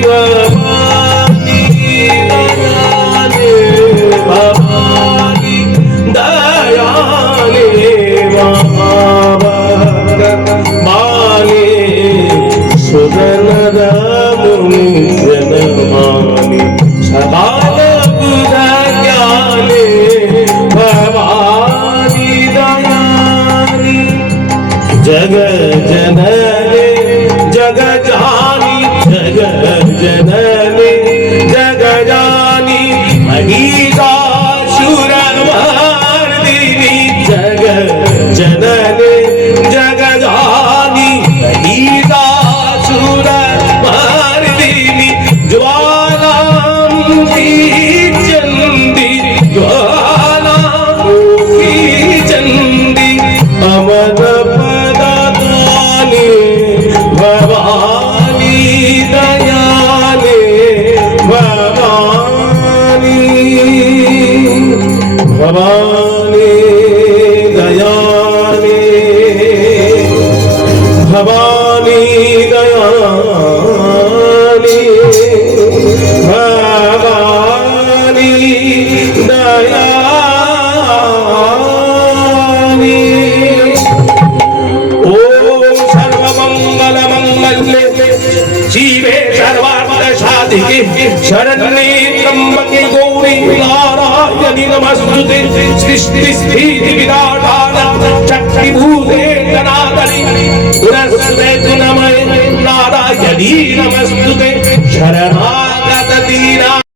ভবানী, দয়ানি ভবানী, দয়ানি মহাভাগ্যবানী সুদন মুনি জনমানি সবান জ্ঞানে ভবানী, দয়ানি জগ জননী জগ জানি, জগ জননী জগ জানি মহিষাসুর মর্দিনী, জগ জননী জগ জানি মহিষাসুর মর্দিনী ज्वालामुखी चंदी, ज्वालामुखी चंदी अमर पदानी भवानी, दयाले भवानी ভবানী দয়ানি ভবানী দয়ানি ওম সর্বমঙ্গল মঙ্গলে শিবে সর্বার্থ সাধিকে শরণ্যে ত্র্যম্বকে গৌরী নারায়ণী নমস্তুতে সৃষ্টি স্থিতি বিরাটান চক্রভূতে জনার্দনি পুরস্তে নমঃ নারায়ণী নমস্তুতে শরণাগত দীনা